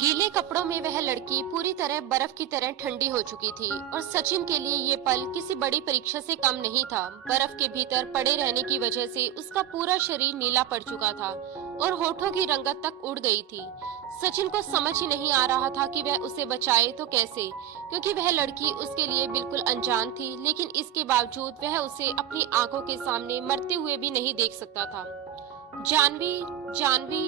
गीले कपड़ों में वह लड़की पूरी तरह बर्फ की तरह ठंडी हो चुकी थी और सचिन के लिए ये पल किसी बड़ी परीक्षा से कम नहीं था। बर्फ के भीतर पड़े रहने की वजह से उसका पूरा शरीर नीला पड़ चुका था और होठों की रंगत तक उड़ गई थी। सचिन को समझ ही नहीं आ रहा था कि वह उसे बचाए तो कैसे, क्योंकि वह लड़की उसके लिए बिल्कुल अनजान थी, लेकिन इसके बावजूद वह उसे अपनी आंखों के सामने मरते हुए भी नहीं देख सकता था। जानवी, जानवी,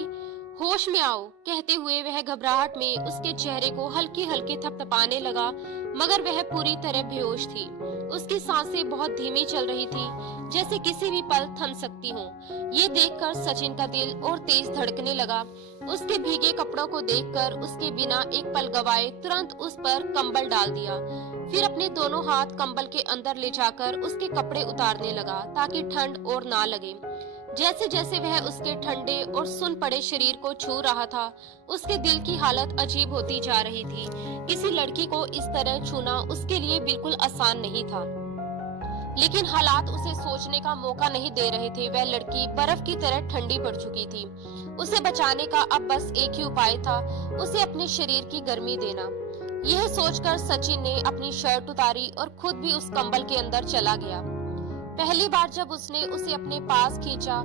होश में आओ, कहते हुए वह घबराहट में उसके चेहरे को हल्की हल्की थपथपाने लगा, मगर वह पूरी तरह बेहोश थी। उसकी सांसें बहुत धीमी चल रही थी, जैसे किसी भी पल थम सकती हों। ये देखकर सचिन का दिल और तेज धड़कने लगा। उसके भीगे कपड़ों को देखकर उसके बिना एक पल गवाए तुरंत उस पर कंबल डाल दिया। फिर अपने दोनों हाथ कंबल के अंदर ले जाकर उसके कपड़े उतारने लगा ताकि ठंड और ना लगे। जैसे जैसे वह उसके ठंडे और सुन पड़े शरीर को छू रहा था, उसके दिल की हालत अजीब होती जा रही थी। किसी लड़की को इस तरह छूना उसके लिए बिल्कुल आसान नहीं था, लेकिन हालात उसे सोचने का मौका नहीं दे रहे थे। वह लड़की बर्फ की तरह ठंडी पड़ चुकी थी। उसे बचाने का अब बस एक ही उपाय था, उसे अपने शरीर की गर्मी देना। यह सोचकर सचिन ने अपनी शर्ट उतारी और खुद भी उस कंबल के अंदर चला गया। पहली बार जब उसने उसे अपने पास खींचा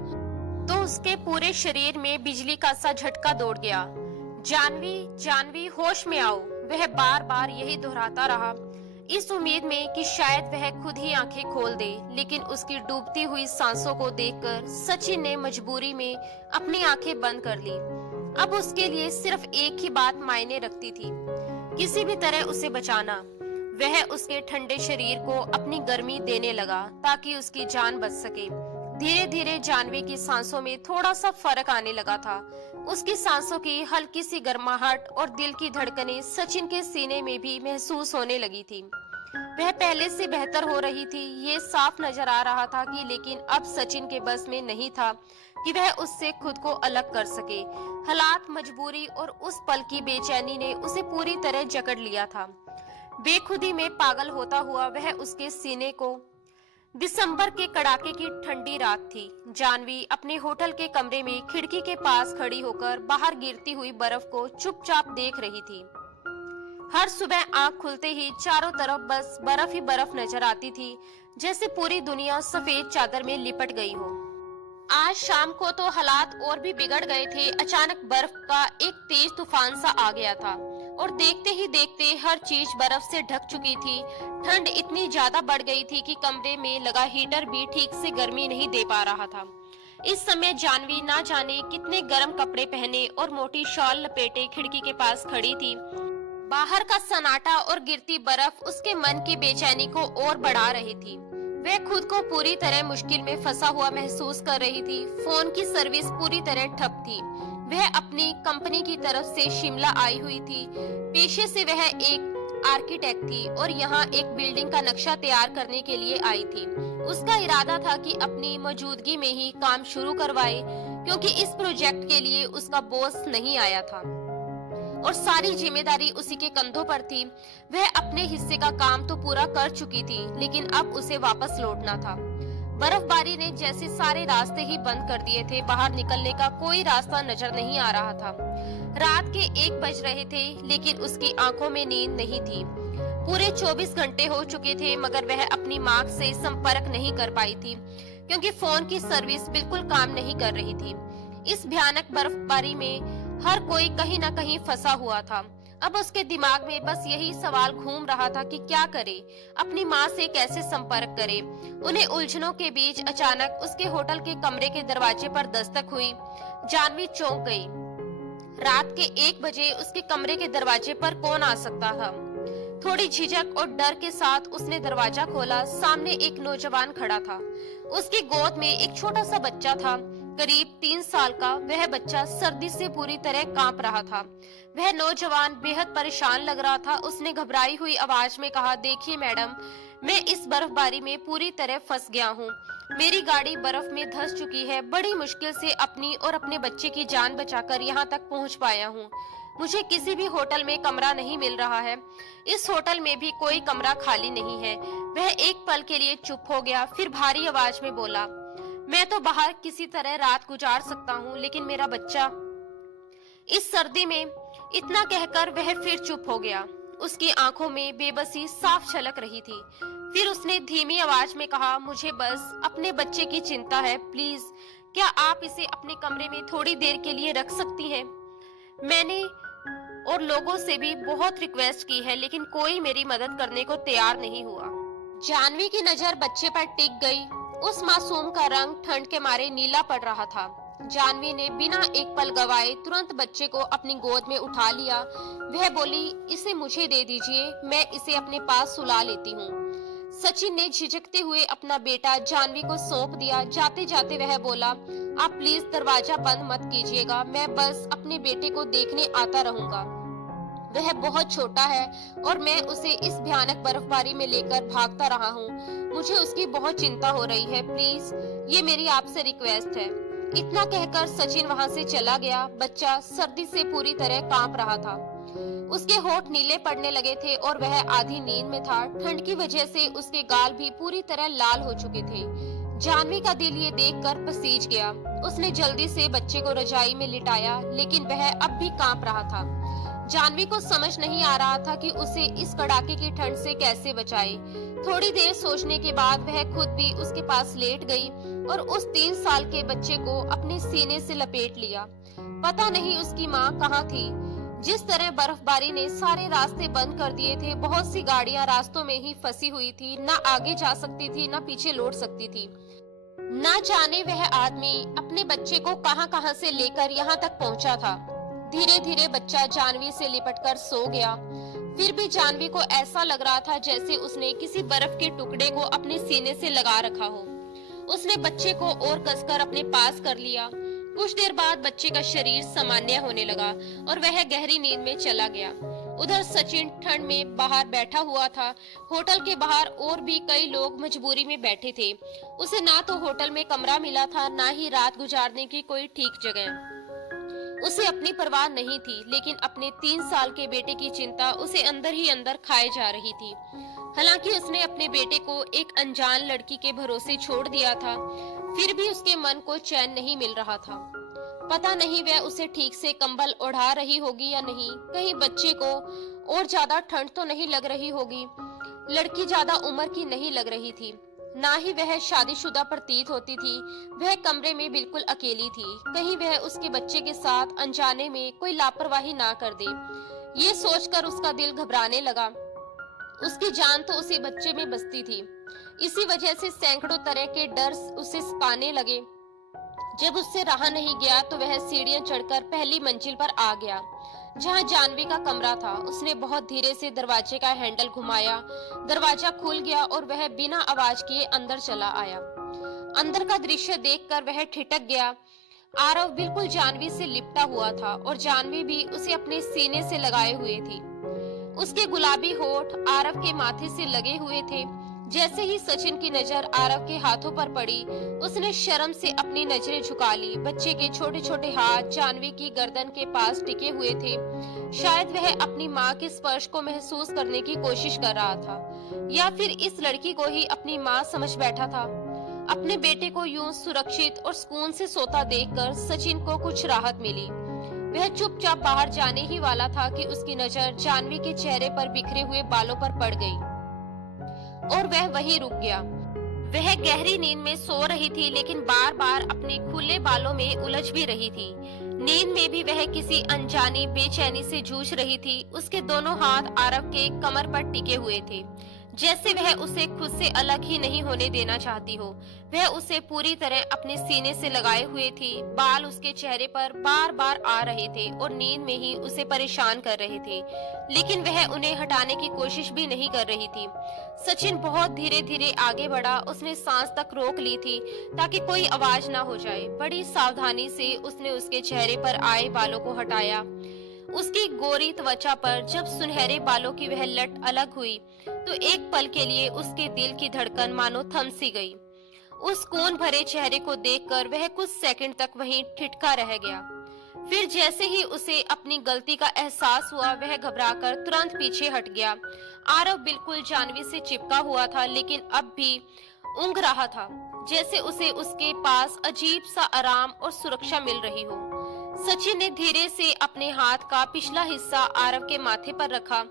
तो उसके पूरे शरीर में बिजली का सा झटका दौड़ गया। जानवी, जानवी, होश में आओ, वह बार बार यही दोहराता रहा, इस उम्मीद में कि शायद वह खुद ही आंखें खोल दे। लेकिन उसकी डूबती हुई सांसों को देखकर सचिन ने मजबूरी में अपनी आंखें बंद कर ली। अब उसके लिए सिर्फ एक ही बात मायने रखती थी, किसी भी तरह उसे बचाना। वह उसके ठंडे शरीर को अपनी गर्मी देने लगा ताकि उसकी जान बच सके। धीरे धीरे जानवी की सांसों में थोड़ा सा फर्क आने लगा था। उसकी सांसों की हल्की सी गर्माहट और दिल की धड़कनें सचिन के सीने में भी महसूस होने लगी थी। वह पहले से बेहतर हो रही थी, ये साफ नजर आ रहा था कि लेकिन अब सचिन के बस में नहीं था कि वह उससे खुद को अलग कर सके। हालात, मजबूरी और उस पल की बेचैनी ने उसे पूरी तरह जकड़ लिया था। बेखुदी में पागल होता हुआ वह उसके सीने को। दिसंबर के कड़ाके की ठंडी रात थी। जानवी अपने होटल के कमरे में खिड़की के पास खड़ी होकर बाहर गिरती हुई बर्फ को चुपचाप देख रही थी। हर सुबह आंख खुलते ही चारों तरफ बस बर्फ ही बर्फ नजर आती थी, जैसे पूरी दुनिया सफेद चादर में लिपट गई हो। आज शाम को तो हालात और भी बिगड़ गए थे। अचानक बर्फ का एक तेज तूफान सा आ गया था और देखते ही देखते हर चीज बर्फ से ढक चुकी थी। ठंड इतनी ज्यादा बढ़ गई थी कि कमरे में लगा हीटर भी ठीक से गर्मी नहीं दे पा रहा था। इस समय जानवी ना जाने कितने गर्म कपड़े पहने और मोटी शॉल लपेटे खिड़की के पास खड़ी थी। बाहर का सन्नाटा और गिरती बर्फ उसके मन की बेचैनी को और बढ़ा रही थी। वह खुद को पूरी तरह मुश्किल में फंसा हुआ महसूस कर रही थी। फोन की सर्विस पूरी तरह ठप थी। वह अपनी कंपनी की तरफ से शिमला आई हुई थी। पेशे से वह एक आर्किटेक्ट थी और यहाँ एक बिल्डिंग का नक्शा तैयार करने के लिए आई थी। उसका इरादा था कि अपनी मौजूदगी में ही काम शुरू करवाए, क्योंकि इस प्रोजेक्ट के लिए उसका बॉस नहीं आया था और सारी जिम्मेदारी उसी के कंधों पर थी। वह अपने हिस्से का काम तो पूरा कर चुकी थी, लेकिन अब उसे वापस लौटना था। बर्फबारी ने जैसे सारे रास्ते ही बंद कर दिए थे। बाहर निकलने का कोई रास्ता नजर नहीं आ रहा था। रात के 1 बज रहे थे, लेकिन उसकी आंखों में नींद नहीं थी। पूरे 24 घंटे हो चुके थे, मगर वह अपनी माँ से संपर्क नहीं कर पाई थी, क्योंकि फोन की सर्विस बिल्कुल काम नहीं कर रही थी। इस भयानक बर्फबारी में हर कोई कहीं न कहीं फंसा हुआ था। अब उसके दिमाग में बस यही सवाल घूम रहा था कि क्या करे, अपनी माँ से कैसे संपर्क करे। उन्हें उलझनों के बीच अचानक उसके होटल के कमरे के दरवाजे पर दस्तक हुई। जानवी चौंक गई। रात के 1 बजे उसके कमरे के दरवाजे पर कौन आ सकता था। थोड़ी झिझक और डर के साथ उसने दरवाजा खोला। सामने एक नौजवान खड़ा था। उसकी गोद में एक छोटा सा बच्चा था, करीब 3 साल का। वह बच्चा सर्दी से पूरी तरह कांप रहा था। वह नौजवान बेहद परेशान लग रहा था। उसने घबराई हुई आवाज में कहा, देखिए मैडम, मैं इस बर्फबारी में पूरी तरह फंस गया हूँ। मेरी गाड़ी बर्फ में धंस चुकी है। बड़ी मुश्किल से अपनी और अपने बच्चे की जान बचाकर यहाँ तक पहुँच पाया हूँ। मुझे किसी भी होटल में कमरा नहीं मिल रहा है। इस होटल में भी कोई कमरा खाली नहीं है। वह एक पल के लिए चुप हो गया, फिर भारी आवाज में बोला, मैं तो बाहर किसी तरह रात गुजार सकता हूँ, लेकिन मेरा बच्चा। इस सर्दी में इतना कहकर वह फिर चुप हो गया। उसकी आंखों में बेबसी साफ झलक रही थी। फिर उसने धीमी आवाज में कहा, मुझे बस अपने बच्चे की चिंता है, प्लीज क्या आप इसे अपने कमरे में थोड़ी देर के लिए रख सकती हैं? मैंने और लोगों से भी बहुत रिक्वेस्ट की है, लेकिन कोई मेरी मदद करने को तैयार नहीं हुआ। जानवी की नजर बच्चे पर टिक गई। उस मासूम का रंग ठंड के मारे नीला पड़ रहा था। जानवी ने बिना एक पल गवाए तुरंत बच्चे को अपनी गोद में उठा लिया। वह बोली, इसे मुझे दे दीजिए, मैं इसे अपने पास सुला लेती हूँ। सचिन ने झिझकते हुए अपना बेटा जानवी को सौंप दिया। जाते जाते वह बोला, आप प्लीज दरवाजा बंद मत कीजिएगा, मैं बस अपने बेटे को देखने आता रहूंगा। वह बहुत छोटा है और मैं उसे इस भयानक बर्फबारी में लेकर भागता रहा हूँ। मुझे उसकी बहुत चिंता हो रही है, प्लीज ये मेरी आपसे रिक्वेस्ट है। इतना कहकर सचिन वहां से चला गया। बच्चा सर्दी से पूरी तरह कांप रहा था। उसके होठ नीले पड़ने लगे थे और वह आधी नींद में था। ठंड की वजह से उसके गाल भी पूरी तरह लाल हो चुके थे। जानवी का दिल ये देखकर पसीज गया। उसने जल्दी से बच्चे को रजाई में लिटाया, लेकिन वह अब भी कांप रहा था। जानवी को समझ नहीं आ रहा था कि उसे इस कड़ाके की ठंड से कैसे बचाए। थोड़ी देर सोचने के बाद वह खुद भी उसके पास लेट गई और उस 3 साल के बच्चे को अपने सीने से लपेट लिया। पता नहीं उसकी माँ कहाँ थी। जिस तरह बर्फबारी ने सारे रास्ते बंद कर दिए थे, बहुत सी गाड़ियां रास्तों में ही फंसी हुई थी, न आगे जा सकती थी न पीछे लौट सकती थी। न जाने वह आदमी अपने बच्चे को कहां से लेकर यहाँ तक पहुँचा था। धीरे धीरे बच्चा जानवी से लिपटकर सो गया। फिर भी जानवी को ऐसा लग रहा था जैसे उसने किसी बर्फ के टुकड़े को अपने सीने से लगा रखा हो। उसने बच्चे को और कसकर अपने पास कर लिया। कुछ देर बाद बच्चे का शरीर सामान्य होने लगा और वह गहरी नींद में चला गया। उधर सचिन ठंड में बाहर बैठा हुआ था। होटल के बाहर और भी कई लोग मजबूरी में बैठे थे। उसे ना तो होटल में कमरा मिला था, ना ही रात गुजारने की कोई ठीक जगह। उसे अपनी परवाह नहीं थी, लेकिन अपने 3 साल के बेटे की चिंता उसे अंदर ही अंदर खाए जा रही थी। हालांकि उसने अपने बेटे को एक अनजान लड़की के भरोसे छोड़ दिया था, फिर भी उसके मन को चैन नहीं मिल रहा था। पता नहीं वह उसे ठीक से कंबल ओढ़ा रही होगी या नहीं, कहीं बच्चे को और ज्यादा ठंड तो नहीं लग रही होगी। लड़की ज्यादा उम्र की नहीं लग रही थी, ना ही वह शादीशुदा प्रतीत होती थी। वह कमरे में बिल्कुल अकेली थी। कहीं वह उसके बच्चे के साथ अनजाने में कोई लापरवाही ना कर दे। ये सोचकर उसका दिल घबराने लगा। उसकी जान तो उसी बच्चे में बसती थी। इसी वजह से सैकड़ों तरह के डर उसे सताने लगे। जब उससे रहा नहीं गया तो वह सीढ़ियां चढ़कर पहली मंजिल पर आ गया, जहां जानवी का कमरा था। उसने बहुत धीरे से दरवाजे का हैंडल घुमाया। दरवाजा खुल गया और वह बिना आवाज किए अंदर चला आया। अंदर का दृश्य देखकर वह ठिठक गया। आरव बिल्कुल जानवी से लिपटा हुआ था और जानवी भी उसे अपने सीने से लगाए हुए थी। उसके गुलाबी होठ आरव के माथे से लगे हुए थे। जैसे ही सचिन की नजर आरव के हाथों पर पड़ी, उसने शर्म से अपनी नजरें झुका ली। बच्चे के छोटे छोटे हाथ जानवी की गर्दन के पास टिके हुए थे। शायद वह अपनी माँ के स्पर्श को महसूस करने की कोशिश कर रहा था, या फिर इस लड़की को ही अपनी माँ समझ बैठा था। अपने बेटे को यूं सुरक्षित और सुकून से सोता देखकर सचिन को कुछ राहत मिली। वह चुपचाप बाहर जाने ही वाला था कि उसकी नजर जानवी के चेहरे पर बिखरे हुए बालों पर पड़ गई और वह वहीं रुक गया। वह गहरी नींद में सो रही थी, लेकिन बार बार अपने खुले बालों में उलझ भी रही थी। नींद में भी वह किसी अनजानी बेचैनी से जूझ रही थी। उसके दोनों हाथ आरव के कमर पर टिके हुए थे, जैसे वह उसे खुद से अलग ही नहीं होने देना चाहती हो। वह उसे पूरी तरह अपने सीने से लगाए हुए थी। बाल उसके चेहरे पर बार बार आ रहे थे और नींद में ही उसे परेशान कर रहे थे, लेकिन वह उन्हें हटाने की कोशिश भी नहीं कर रही थी। सचिन बहुत धीरे धीरे आगे बढ़ा। उसने सांस तक रोक ली थी ताकि कोई आवाज ना हो जाए। बड़ी सावधानी से उसने उसके चेहरे पर आए बालों को हटाया। उसकी गोरी त्वचा पर जब सुनहरे बालों की वह लट अलग हुई तो एक पल के लिए उसके दिल की धड़कन मानो थम सी गई। उस खून भरे चेहरे को देखकर वह कुछ सेकंड तक वहीं ठिठका रह गया। फिर जैसे ही उसे अपनी गलती का एहसास हुआ, वह घबराकर तुरंत पीछे हट गया। आरव बिल्कुल जानवी से चिपका हुआ था, लेकिन अब भी ऊँघ रहा था, जैसे उसे उसके पास अजीब सा आराम और सुरक्षा मिल रही हो। सचिन ने धीरे से अपने हाथ का पिछला हिस्सा आरव के माथे पर रखा।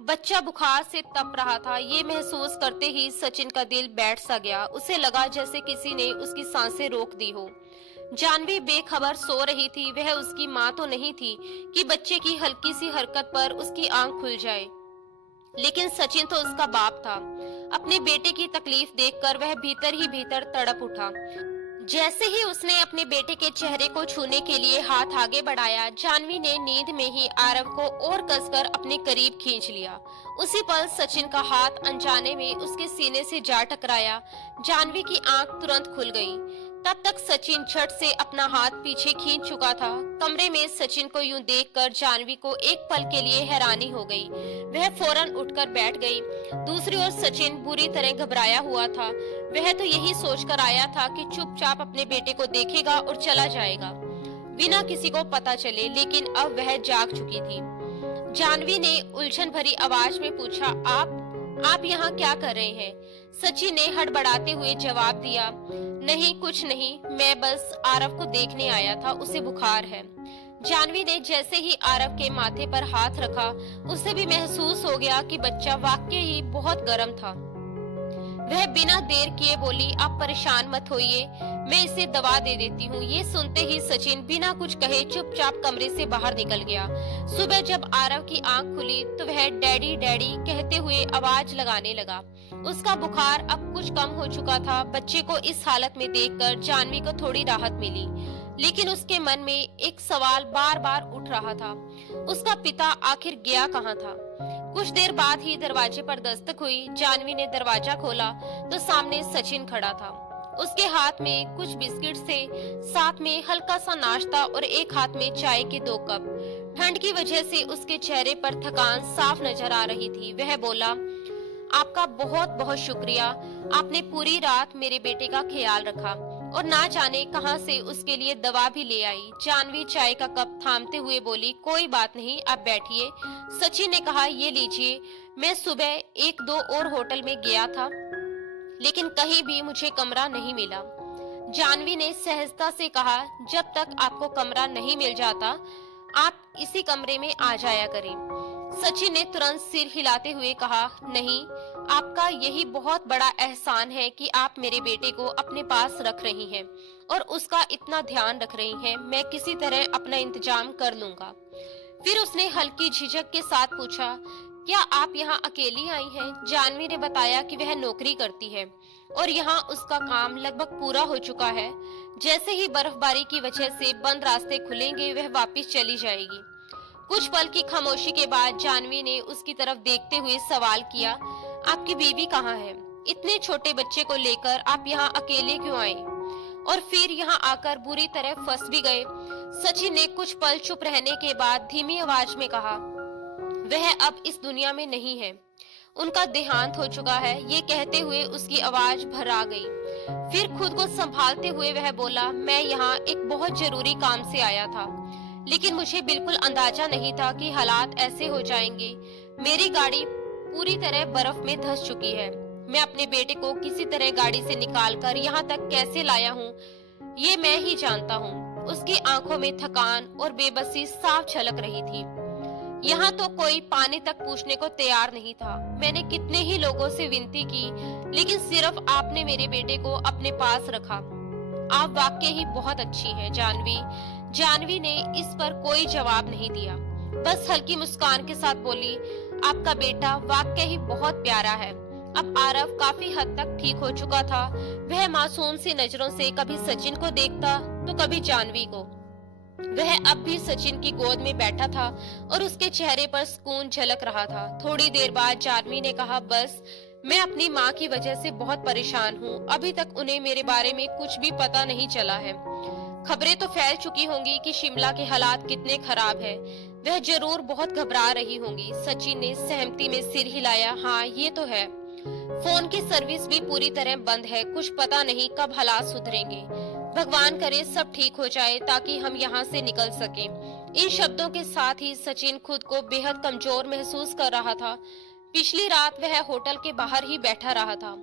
बच्चा बुखार से तप रहा था। ये महसूस करते ही सचिन का दिल बैठ सा गया। उसे लगा जैसे किसी ने उसकी सांसें रोक दी हो। जानवी बेखबर सो रही थी। वह उसकी माँ तो नहीं थी कि बच्चे की हल्की सी हरकत पर उसकी आंख खुल जाए, लेकिन सचिन तो उसका बाप था। अपने बेटे की तकलीफ देखकर वह भीतर ही भीतर तड़प उठा। जैसे ही उसने अपने बेटे के चेहरे को छूने के लिए हाथ आगे बढ़ाया, जानवी ने नींद में ही आरव को और कसकर अपने करीब खींच लिया। उसी पल सचिन का हाथ अनजाने में उसके सीने से जा टकराया। जानवी की आंख तुरंत खुल गई। तब तक सचिन झट से अपना हाथ पीछे खींच चुका था। कमरे में सचिन को यूं देखकर जानवी को एक पल के लिए हैरानी हो गई। वह फौरन उठकर बैठ गई। दूसरी ओर सचिन बुरी तरह घबराया हुआ था। वह तो यही सोचकर आया था कि चुपचाप अपने बेटे को देखेगा और चला जाएगा, बिना किसी को पता चले, लेकिन अब वह जाग चुकी थी। जानवी ने उलझन भरी आवाज में पूछा, आप यहाँ क्या कर रहे हैं? सचिन ने हड़बड़ाते हुए जवाब दिया, नहीं कुछ नहीं, मैं बस आरव को देखने आया था, उसे बुखार है। जानवी ने जैसे ही आरव के माथे पर हाथ रखा, उसे भी महसूस हो गया कि बच्चा वाकई ही बहुत गर्म था। वह बिना देर किए बोली, आप परेशान मत होइए, मैं इसे दवा दे देती हूँ। ये सुनते ही सचिन बिना कुछ कहे चुपचाप कमरे से बाहर निकल गया। सुबह जब आरव की आंख खुली तो वह डैडी डैडी कहते हुए आवाज लगाने लगा। उसका बुखार अब कुछ कम हो चुका था। बच्चे को इस हालत में देखकर जानवी को थोड़ी राहत मिली, लेकिन उसके मन में एक सवाल बार बार उठ रहा था, उसका पिता आखिर गया कहाँ था? कुछ देर बाद ही दरवाजे पर दस्तक हुई। जानवी ने दरवाजा खोला तो सामने सचिन खड़ा था। उसके हाथ में कुछ बिस्किट थे, साथ में हल्का सा नाश्ता और एक हाथ में चाय के 2 कप। ठंड की वजह से उसके चेहरे पर थकान साफ नजर आ रही थी। वह बोला, आपका बहुत बहुत शुक्रिया, आपने पूरी रात मेरे बेटे का ख्याल रखा और ना जाने कहां से उसके लिए दवा भी ले आई। जानवी चाय का कप थामते हुए बोली, कोई बात नहीं, आप बैठिए। सचिन ने कहा, ये लीजिए, मैं सुबह 1-2 और होटल में गया था, लेकिन कहीं भी मुझे कमरा नहीं मिला। जानवी ने सहजता से कहा, जब तक आपको कमरा नहीं मिल जाता, आप इसी कमरे में आ जाया करें। सचिन ने तुरंत सिर हिलाते हुए कहा, नहीं, आपका यही बहुत बड़ा एहसान है कि आप मेरे बेटे को अपने पास रख रही हैं और उसका इतना ध्यान रख रही हैं। मैं किसी तरह अपना इंतजाम कर लूंगा। फिर उसने हल्की झिझक के साथ पूछा, क्या आप यहाँ अकेली आई हैं? जानवी ने बताया कि वह नौकरी करती है और यहाँ उसका काम लगभग पूरा हो चुका है। जैसे ही बर्फबारी की वजह से बंद रास्ते खुलेंगे, वह वापस चली जाएगी। कुछ पल की खामोशी के बाद जानवी ने उसकी तरफ देखते हुए सवाल किया, आपकी बीवी कहाँ है? इतने छोटे बच्चे को लेकर आप यहाँ अकेले क्यों आए और फिर यहाँ आकर बुरी तरह फंस भी गए? सचिन ने कुछ पल चुप रहने के बाद धीमी आवाज में कहा, वह अब इस दुनिया में नहीं है, उनका देहांत हो चुका है। ये कहते हुए उसकी आवाज भर्रा गई। फिर खुद को संभालते हुए वह बोला, मैं यहाँ एक बहुत जरूरी काम से आया था, लेकिन मुझे बिल्कुल अंदाजा नहीं था कि हालात ऐसे हो जाएंगे। मेरी गाड़ी पूरी तरह बर्फ में धंस चुकी है। मैं अपने बेटे को किसी तरह गाड़ी से निकालकर यहाँ तक कैसे लाया हूँ, ये मैं ही जानता हूँ। उसकी आंखों में थकान और बेबसी साफ झलक रही थी। यहाँ तो कोई पानी तक पूछने को तैयार नहीं था। मैंने कितने ही लोगों से विनती की, लेकिन सिर्फ आपने मेरे बेटे को अपने पास रखा। आप वाकई ही बहुत अच्छी हैं, जानवी। जानवी ने इस पर कोई जवाब नहीं दिया, बस हल्की मुस्कान के साथ बोली, आपका बेटा वाकई ही बहुत प्यारा है। अब आरव काफी हद तक ठीक हो चुका था। वह मासूम सी नजरों से कभी सचिन को देखता तो कभी जानवी को। वह अब भी सचिन की गोद में बैठा था और उसके चेहरे पर सुकून झलक रहा था। थोड़ी देर बाद जानवी ने कहा, बस मैं अपनी माँ की वजह से बहुत परेशान हूँ। अभी तक उन्हें मेरे बारे में कुछ भी पता नहीं चला है। खबरें तो फैल चुकी होंगी कि शिमला के हालात कितने खराब है। वह जरूर बहुत घबरा रही होंगी। सचिन ने सहमति में सिर हिलाया, हाँ ये तो है। फोन की सर्विस भी पूरी तरह बंद है। कुछ पता नहीं कब हालात सुधरेंगे। भगवान करे सब ठीक हो जाए ताकि हम यहाँ से निकल सकें। इन शब्दों के साथ ही सचिन खुद को बेहद कमजोर महसूस कर रहा था। पिछली रात वह होटल के बाहर ही बैठा रहा था।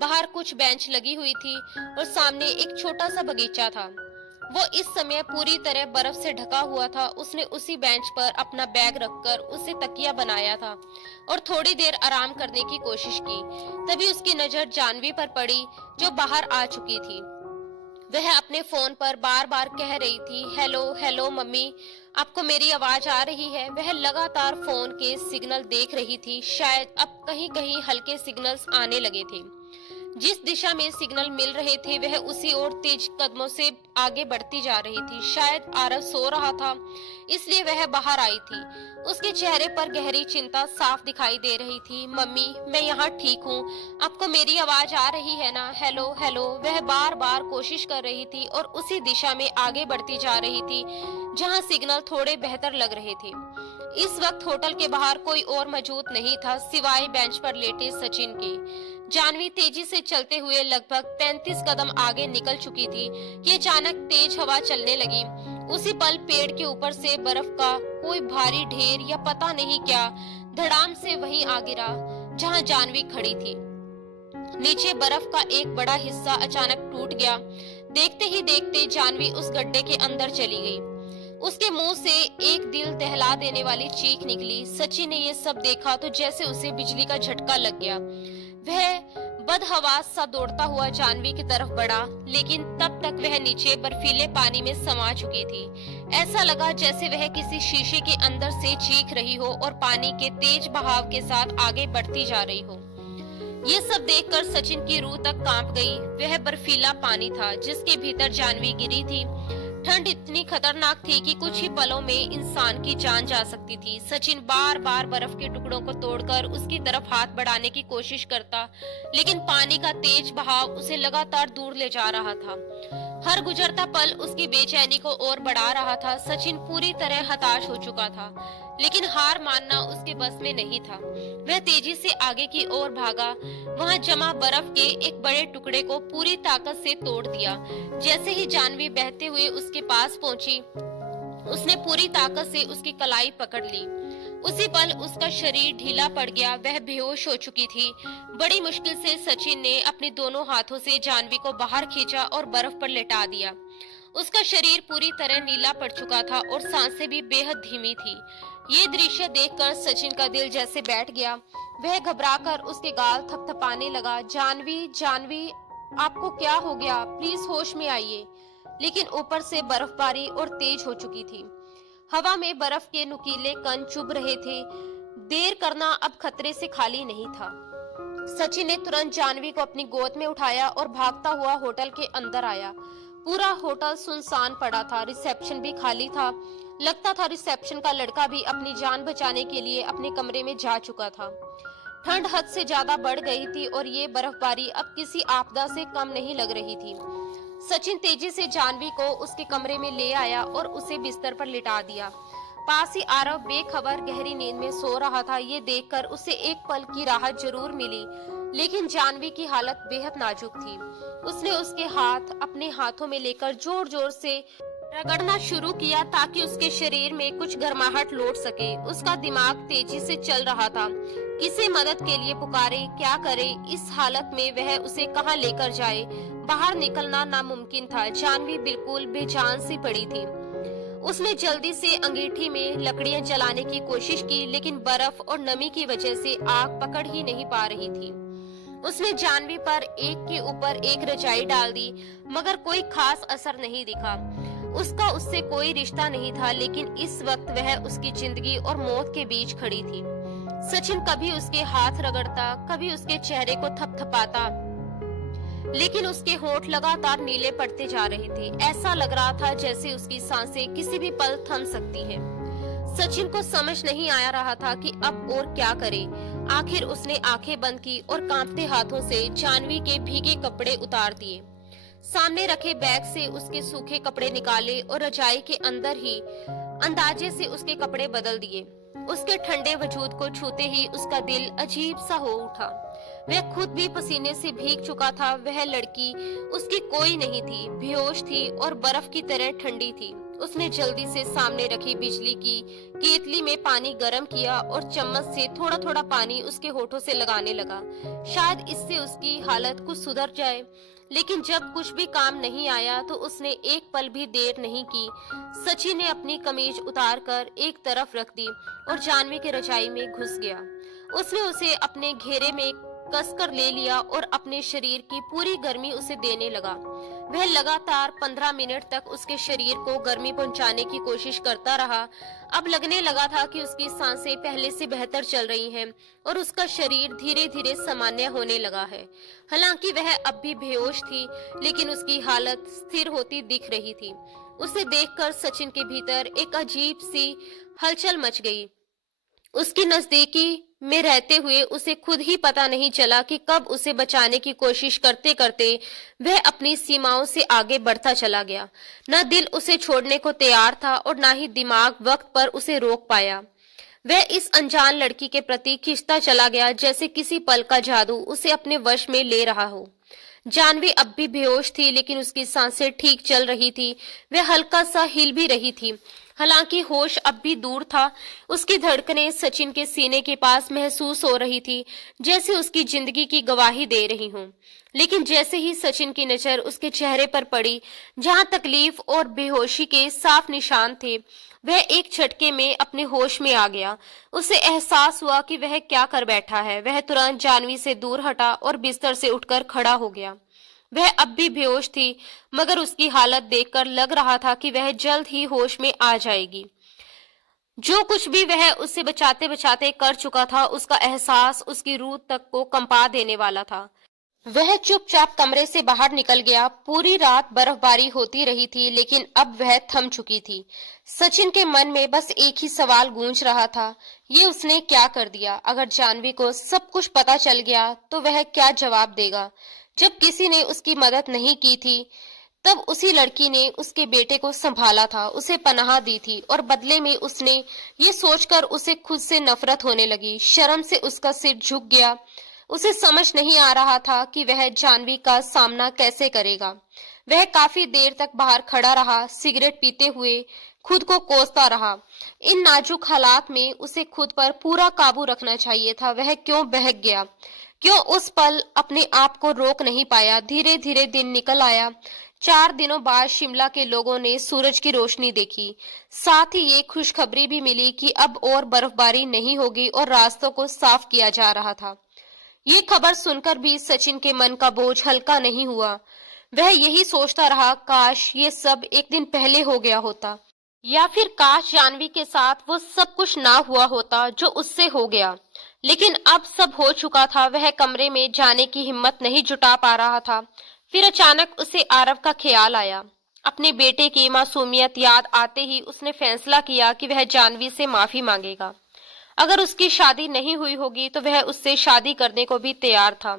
बाहर कुछ बेंच लगी हुई थी और सामने एक छोटा सा बगीचा था। वो इस समय पूरी तरह बर्फ से ढका हुआ था। उसने उसी बेंच पर अपना बैग रखकर उसे तकिया बनाया था और थोड़ी देर आराम करने की कोशिश की। तभी उसकी नजर जानवी पर पड़ी, जो बाहर आ चुकी थी। वह अपने फोन पर बार बार कह रही थी, हेलो हेलो मम्मी, आपको मेरी आवाज आ रही है। वह लगातार फोन के सिग्नल देख रही थी। शायद अब कहीं कहीं हल्के सिग्नल्स आने लगे थे। जिस दिशा में सिग्नल मिल रहे थे वह उसी ओर तेज कदमों से आगे बढ़ती जा रही थी। शायद आरव सो रहा था, इसलिए वह बाहर आई थी। उसके चेहरे पर गहरी चिंता साफ दिखाई दे रही थी। मम्मी, मैं यहाँ ठीक हूँ, आपको मेरी आवाज आ रही है ना? Hello hello. वह बार बार कोशिश कर रही थी और उसी दिशा में आगे बढ़ती जा रही थी जहाँ सिग्नल थोड़े बेहतर लग रहे थे। इस वक्त होटल के बाहर कोई और मौजूद नहीं था सिवाय बेंच पर लेटे सचिन के। जानवी तेजी से चलते हुए लगभग 35 कदम आगे निकल चुकी थी कि अचानक तेज हवा चलने लगी। उसी पल पेड़ के ऊपर से बर्फ का कोई भारी ढेर या पता नहीं क्या धड़ाम से वहीं आ गिरा जहां जानवी खड़ी थी। नीचे बर्फ का एक बड़ा हिस्सा अचानक टूट गया। देखते ही देखते जानवी उस गड्ढे के अंदर चली गई। उसके मुंह से एक दिल दहला देने वाली चीख निकली। सचिन ने ये सब देखा तो जैसे उसे बिजली का झटका लग गया। वह बदहवास सा दौड़ता हुआ जानवी की तरफ बढ़ा, लेकिन तब तक वह नीचे बर्फीले पानी में समा चुकी थी। ऐसा लगा जैसे वह किसी शीशे के अंदर से चीख रही हो और पानी के तेज बहाव के साथ आगे बढ़ती जा रही हो। ये सब देखकर सचिन की रूह तक कांप गई। वह बर्फीला पानी था जिसके भीतर जानवी गिरी थी। ठंड इतनी खतरनाक थी कि कुछ ही पलों में इंसान की जान जा सकती थी। सचिन बार बार बर्फ के टुकड़ों को तोड़कर उसकी तरफ हाथ बढ़ाने की कोशिश करता, लेकिन पानी का तेज बहाव उसे लगातार दूर ले जा रहा था। हर गुजरता पल उसकी बेचैनी को और बढ़ा रहा था। सचिन पूरी तरह हताश हो चुका था, लेकिन हार मानना उसके बस में नहीं था। वह तेजी से आगे की ओर भागा। वहां जमा बर्फ के एक बड़े टुकड़े को पूरी ताकत से तोड़ दिया। जैसे ही जानवी बहते हुए उसके पास पहुंची, उसने पूरी ताकत से उसकी कलाई पकड़ ली। उसी पल उसका शरीर ढीला पड़ गया। वह बेहोश हो चुकी थी। बड़ी मुश्किल से सचिन ने अपने दोनों हाथों से जानवी को बाहर खींचा और बर्फ पर लेटा दिया। उसका शरीर पूरी तरह नीला पड़ चुका था और सांसें भी बेहद धीमी थी। ये दृश्य देखकर सचिन का दिल जैसे बैठ गया। वह घबराकर उसके गाल थपथपाने लगा। जानवी, जानवी, आपको क्या हो गया? प्लीज होश में आइए। लेकिन ऊपर से बर्फबारी और तेज हो चुकी थी। हवा में बर्फ के नुकीले कण चुभ रहे थे। देर करना अब खतरे से खाली नहीं था। सचिन ने तुरंत जानवी को अपनी गोद में उठाया और भागता हुआ होटल के अंदर आया। पूरा होटल सुनसान पड़ा था। रिसेप्शन भी खाली था। लगता था रिसेप्शन का लड़का भी अपनी जान बचाने के लिए अपने कमरे में जा चुका था। ठंड हद से ज्यादा बढ़ गई थी और ये बर्फबारी अब किसी आपदा से कम नहीं लग रही थी। सचिन तेजी से जानवी को उसके कमरे में ले आया और उसे बिस्तर पर लिटा दिया। पास ही आरव बेखबर गहरी नींद में सो रहा था। ये देखकर उसे एक पल की राहत जरूर मिली, लेकिन जानवी की हालत बेहद नाजुक थी। उसने उसके हाथ अपने हाथों में लेकर जोर जोर से रगड़ना शुरू किया ताकि उसके शरीर में कुछ गर्माहट लौट सके। उसका दिमाग तेजी से चल रहा था। किसे मदद के लिए पुकारे, क्या करे? इस हालत में वह उसे कहां लेकर जाए? बाहर निकलना नामुमकिन था। जानवी बिल्कुल बेजान सी पड़ी थी। उसने जल्दी से अंगीठी में लकड़ियां जलाने की कोशिश की, लेकिन बर्फ और नमी की वजह से आग पकड़ ही नहीं पा रही थी। उसने जानवी पर एक के ऊपर एक रजाई डाल दी, मगर कोई खास असर नहीं दिखा। उसका उससे कोई रिश्ता नहीं था, लेकिन इस वक्त वह उसकी जिंदगी और मौत के बीच खड़ी थी। सचिन कभी उसके हाथ रगड़ता, कभी उसके चेहरे को थपथपाता, लेकिन उसके होंठ लगातार नीले पड़ते जा रहे थे। ऐसा लग रहा था जैसे उसकी सांसें किसी भी पल थम सकती है। सचिन को समझ नहीं आ रहा था कि अब और क्या करे। आखिर उसने आंखें बंद की और कांपते हाथों से जानवी के भीगे कपड़े उतार दिए। सामने रखे बैग से उसके सूखे कपड़े निकाले और रजाई के अंदर ही अंदाजे से उसके कपड़े बदल दिए। उसके ठंडे वजूद को छूते ही उसका दिल अजीब सा हो उठा। वह खुद भी पसीने से भीग चुका था। वह लड़की उसकी कोई नहीं थी, बेहोश थी और बर्फ की तरह ठंडी थी। उसने जल्दी से सामने रखी बिजली की केतली में पानी गर्म किया और चम्मच से थोड़ा थोड़ा पानी उसके होठों से लगाने लगा। शायद इससे उसकी हालत कुछ सुधर जाए, लेकिन जब कुछ भी काम नहीं आया तो उसने एक पल भी देर नहीं की। सचिन ने अपनी कमीज उतारकर एक तरफ रख दी और जानवी की रजाई में घुस गया। उसने उसे अपने घेरे में कसकर ले लिया और अपने शरीर की पूरी गर्मी उसे देने लगा। वह लगातार 15 मिनट तक उसके शरीर को गर्मी पहुंचाने की कोशिश करता रहा। अब लगने लगा था कि उसकी सांसें पहले से बेहतर चल रही हैं और उसका शरीर धीरे धीरे सामान्य होने लगा है। हालांकि वह अब भी बेहोश थी, लेकिन उसकी हालत स्थिर होती दिख रही थी। उसे देखकर सचिन के भीतर एक अजीब सी हलचल मच गई। उसकी नजदीकी में रहते हुए उसे खुद ही पता नहीं चला कि कब उसे बचाने की कोशिश करते करते वह अपनी सीमाओं से आगे बढ़ता चला गया। न दिल उसे छोड़ने को तैयार था और न ही दिमाग वक्त पर उसे रोक पाया। वह इस अनजान लड़की के प्रति खिंचता चला गया, जैसे किसी पल का जादू उसे अपने वश में ले रहा हो। जानवी अब भी बेहोश थी, लेकिन उसकी सांसें ठीक चल रही थी। वह हल्का सा हिल भी रही थी। हालांकि होश अब भी दूर था। उसकी धड़कनें सचिन के सीने के पास महसूस हो रही थी, जैसे उसकी जिंदगी की गवाही दे रही हूँ। लेकिन जैसे ही सचिन की नजर उसके चेहरे पर पड़ी, जहां तकलीफ और बेहोशी के साफ निशान थे, वह एक झटके में अपने होश में आ गया। उसे एहसास हुआ कि वह क्या कर बैठा है। वह तुरंत जानवी से दूर हटा और बिस्तर से उठकर खड़ा हो गया। वह अब भी बेहोश थी, मगर उसकी हालत देखकर लग रहा था कि वह जल्द ही होश में आ जाएगी। जो कुछ भी वह उससे बचाते बचाते कर चुका था, उसका एहसास उसकी रूह तक को कंपा देने वाला था। वह चुपचाप कमरे से बाहर निकल गया। पूरी रात बर्फबारी होती रही थी, लेकिन अब वह थम चुकी थी। सचिन के मन में बस एक ही सवाल गूंज रहा था, ये उसने क्या कर दिया? अगर जानवी को सब कुछ पता चल गया तो वह क्या जवाब देगा? जब किसी ने उसकी मदद नहीं की थी, तब उसी लड़की ने उसके बेटे को संभाला था, उसे पनाह दी थी, और बदले में उसने ये सोचकर उसे खुद से नफरत होने लगी। शर्म से उसका सिर झुक गया। उसे समझ नहीं आ रहा था कि वह जानवी का सामना कैसे करेगा। वह काफी देर तक बाहर खड़ा रहा, सिगरेट पीते हुए खुद को कोसता रहा। इन नाजुक हालात में उसे खुद पर पूरा काबू रखना चाहिए था। वह क्यों बहक गया? क्यों उस पल अपने आप को रोक नहीं पाया? धीरे धीरे दिन निकल आया। 4 दिनों बाद शिमला के लोगों ने सूरज की रोशनी देखी। साथ ही ये खुशखबरी भी मिली कि अब और बर्फबारी नहीं होगी और रास्तों को साफ किया जा रहा था। ये खबर सुनकर भी सचिन के मन का बोझ हल्का नहीं हुआ। वह यही सोचता रहा, काश ये सब एक दिन पहले हो गया होता, या फिर काश जानवी के साथ वो सब कुछ ना हुआ होता जो उससे हो गया। लेकिन अब सब हो चुका था। वह कमरे में जाने की हिम्मत नहीं जुटा पा रहा था। फिर अचानक उसे आरव का ख्याल आया। अपने बेटे की मासूमियत याद आते ही उसने फैसला किया कि वह जानवी से माफी मांगेगा। अगर उसकी शादी नहीं हुई होगी तो वह उससे शादी करने को भी तैयार था,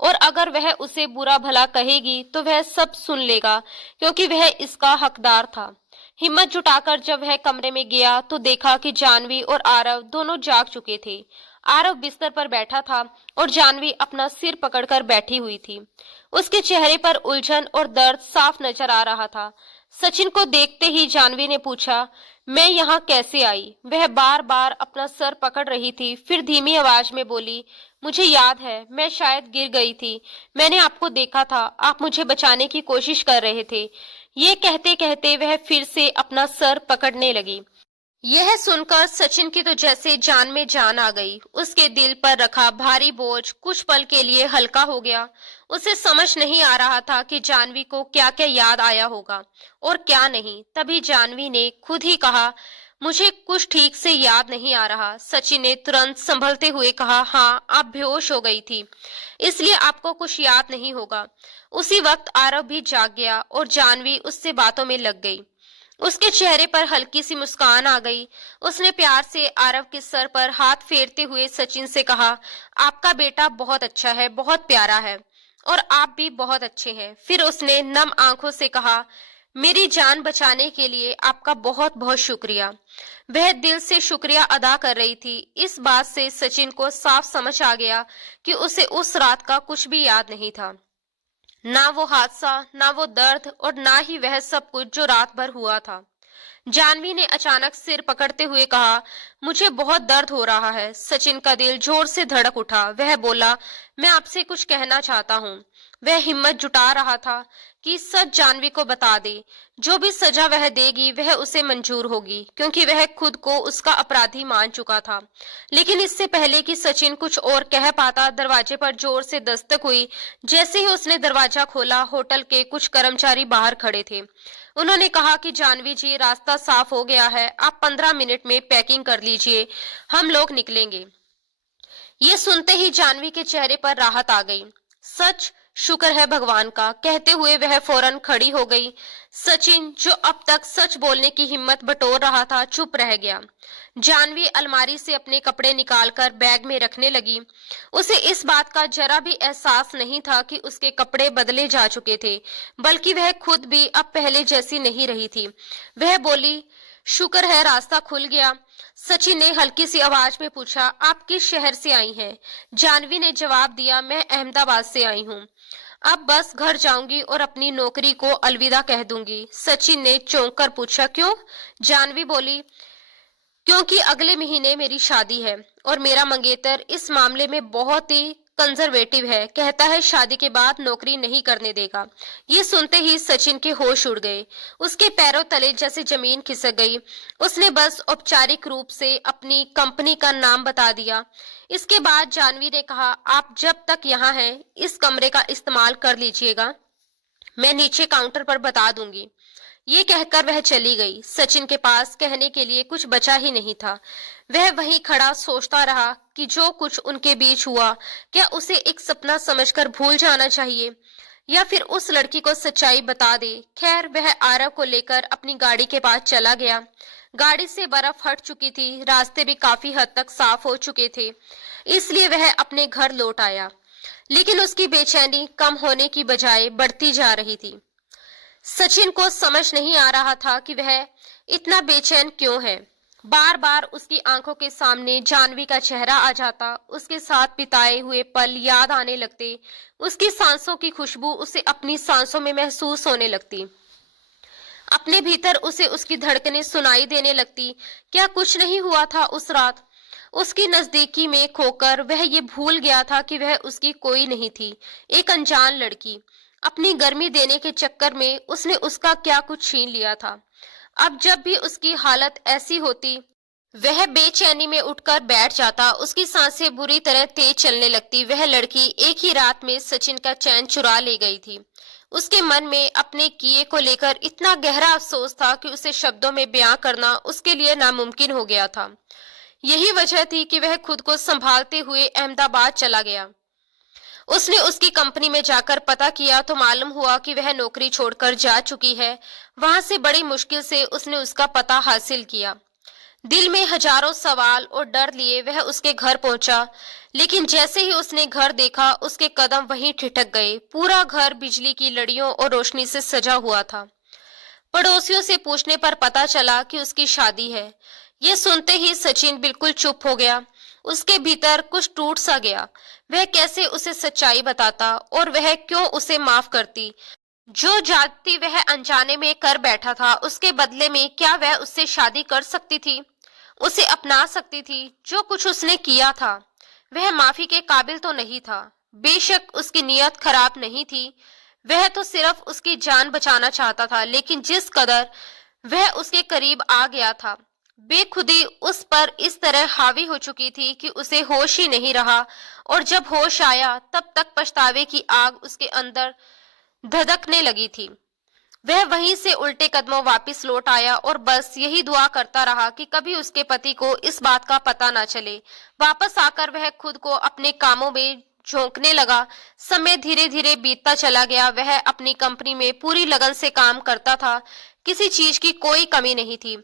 और अगर वह उसे बुरा भला कहेगी तो वह सब सुन लेगा, क्योंकि वह इसका हकदार था। हिम्मत जुटाकर जब वह कमरे में गया तो देखा कि जानवी और आरव दोनों जाग चुके थे। आरव बिस्तर पर बैठा था और जानवी अपना सिर पकड़कर बैठी हुई थी। उसके चेहरे पर उलझन और दर्द साफ नजर आ रहा था। सचिन को देखते ही जानवी ने पूछा, मैं यहाँ कैसे आई? वह बार बार अपना सर पकड़ रही थी, फिर धीमी आवाज में बोली, मुझे याद है, मैं शायद गिर गई थी। मैंने आपको देखा था, आप मुझे बचाने की कोशिश कर रहे थे। ये कहते कहते वह फिर से अपना सर पकड़ने लगी। यह सुनकर सचिन की तो जैसे जान में जान आ गई। उसके दिल पर रखा भारी बोझ कुछ पल के लिए हल्का हो गया। उसे समझ नहीं आ रहा था कि जानवी को क्या क्या याद आया होगा और क्या नहीं। तभी जानवी ने खुद ही कहा, मुझे कुछ ठीक से याद नहीं आ रहा। सचिन ने तुरंत संभलते हुए कहा, हाँ, आप बेहोश हो गई थी, इसलिए आपको कुछ याद नहीं होगा। उसी वक्त आरव भी जाग गया और जानवी उससे बातों में लग गई। उसके चेहरे पर हल्की सी मुस्कान आ गई। उसने प्यार से आरव के सर पर हाथ फेरते हुए सचिन से कहा, आपका बेटा बहुत अच्छा है, बहुत प्यारा है, और आप भी बहुत अच्छे हैं। फिर उसने नम आंखों से कहा, मेरी जान बचाने के लिए आपका बहुत बहुत शुक्रिया। वह दिल से शुक्रिया अदा कर रही थी। इस बात से सचिन को साफ समझ आ गया कि उसे उस रात का कुछ भी याद नहीं था। ना वो हादसा, ना वो दर्द, और ना ही वह सब कुछ जो रात भर हुआ था। जानवी ने अचानक सिर पकड़ते हुए कहा, मुझे बहुत दर्द हो रहा है। सचिन का दिल जोर से धड़क उठा। वह बोला, मैं आपसे कुछ कहना चाहता हूँ। वह हिम्मत जुटा रहा था कि सच जानवी को बता दे। जो भी सजा वह देगी वह उसे मंजूर होगी, क्योंकि वह खुद को उसका अपराधी मान चुका था। लेकिन इससे पहले कि सचिन कुछ और कह पाता, दरवाजे पर जोर से दस्तक हुई। जैसे ही उसने दरवाजा खोला, होटल के कुछ कर्मचारी बाहर खड़े थे। उन्होंने कहा कि जानवी जी, रास्ता साफ हो गया है, आप 15 मिनट में पैकिंग कर लीजिए, हम लोग निकलेंगे। ये सुनते ही जानवी के चेहरे पर राहत आ गई। सच, शुक्र है भगवान का, कहते हुए वह फौरन खड़ी हो गई। सचिन, जो अब तक सच बोलने की हिम्मत बटोर रहा था, चुप रह गया। जानवी अलमारी से अपने कपड़े निकालकर बैग में रखने लगी। उसे इस बात का जरा भी एहसास नहीं था कि उसके कपड़े बदले जा चुके थे, बल्कि वह खुद भी अब पहले जैसी नहीं रही थी। वह बोली, शुक्र है रास्ता खुल गया। सचिन ने हल्की सी आवाज में पूछा, आप किस शहर से आई हैं? जानवी ने जवाब दिया, मैं अहमदाबाद से आई हूँ। अब बस घर जाऊंगी और अपनी नौकरी को अलविदा कह दूंगी। सचिन ने चौंक कर पूछा, क्यों? जानवी बोली, क्योंकि अगले महीने मेरी शादी है और मेरा मंगेतर इस मामले में बहुत ही कंजर्वेटिव है। कहता है शादी के बाद नौकरी नहीं करने देगा। ये सुनते ही सचिन के होश उड़ गए। उसके पैरों तले जैसे जमीन खिसक गई। उसने बस औपचारिक रूप से अपनी कंपनी का नाम बता दिया। इसके बाद जानवी ने कहा, आप जब तक यहाँ हैं इस कमरे का इस्तेमाल कर लीजिएगा, मैं नीचे काउंटर पर बता दूंगी। ये कहकर वह चली गई। सचिन के पास कहने के लिए कुछ बचा ही नहीं था। वह वहीं खड़ा सोचता रहा कि जो कुछ उनके बीच हुआ, क्या उसे एक सपना समझकर भूल जाना चाहिए या फिर उस लड़की को सच्चाई बता दे। खैर, वह आरव को लेकर अपनी गाड़ी के पास चला गया। गाड़ी से बर्फ हट चुकी थी, रास्ते भी काफी हद तक साफ हो चुके थे, इसलिए वह अपने घर लौट आया। लेकिन उसकी बेचैनी कम होने की बजाय बढ़ती जा रही थी। सचिन को समझ नहीं आ रहा था कि वह इतना बेचैन क्यों है। बार बार उसकी आंखों के सामने जानवी का चेहरा आ जाता, उसके साथ बिताए हुए पल याद आने लगते, उसकी सांसों की खुशबू उसे अपनी सांसों में महसूस होने लगती, अपने भीतर उसे उसकी धड़कनें सुनाई देने लगती। क्या कुछ नहीं हुआ था उस रात? उसकी नजदीकी में खोकर वह ये भूल गया था कि वह उसकी कोई नहीं थी, एक अनजान लड़की। अपनी गर्मी देने के चक्कर में उसने उसका क्या कुछ छीन लिया था। अब जब भी उसकी हालत ऐसी होती, वह बेचैनी में उठकर बैठ जाता, उसकी सांसें बुरी तरह तेज चलने लगती। वह लड़की एक ही रात में सचिन का चैन चुरा ले गई थी। उसके मन में अपने किए को लेकर इतना गहरा अफसोस था कि उसे शब्दों में बयां करना उसके लिए नामुमकिन हो गया था। यही वजह थी कि वह खुद को संभालते हुए अहमदाबाद चला गया। उसने उसकी कंपनी में जाकर पता किया तो मालूम हुआ कि वह नौकरी छोड़कर जा चुकी है। वहां से बड़ी मुश्किल से उसने उसका पता हासिल किया। दिल में हजारों सवाल और डर लिए वह उसके घर पहुंचा, लेकिन जैसे ही उसने घर देखा, उसके कदम वहीं ठिठक गए। पूरा घर बिजली की लड़ियों और रोशनी से सजा हुआ था। पड़ोसियों से पूछने पर पता चला कि उसकी शादी है। ये सुनते ही सचिन बिल्कुल चुप हो गया। उसके भीतर कुछ टूट सा गया। वह कैसे उसे सच्चाई बताता और वह क्यों उसे माफ करती? जो जाति वह अनजाने में कर बैठा था, उसके बदले में क्या वह उससे शादी कर सकती थी, उसे अपना सकती थी? जो कुछ उसने किया था वह माफी के काबिल तो नहीं था। बेशक उसकी नीयत खराब नहीं थी, वह तो सिर्फ उसकी जान बचाना चाहता था, लेकिन जिस कदर वह उसके करीब आ गया था, बेखुदी उस पर इस तरह हावी हो चुकी थी कि उसे होश ही नहीं रहा। और जब होश आया तब तक पछतावे की आग उसके अंदर धधकने लगी थी। वह वहीं से उल्टे कदमों वापस लौट आया और बस यही दुआ करता रहा कि कभी उसके पति को इस बात का पता ना चले। वापस आकर वह खुद को अपने कामों में झोंकने लगा। समय धीरे धीरे बीतता चला गया। वह अपनी कंपनी में पूरी लगन से काम करता था। किसी चीज की कोई कमी नहीं थी।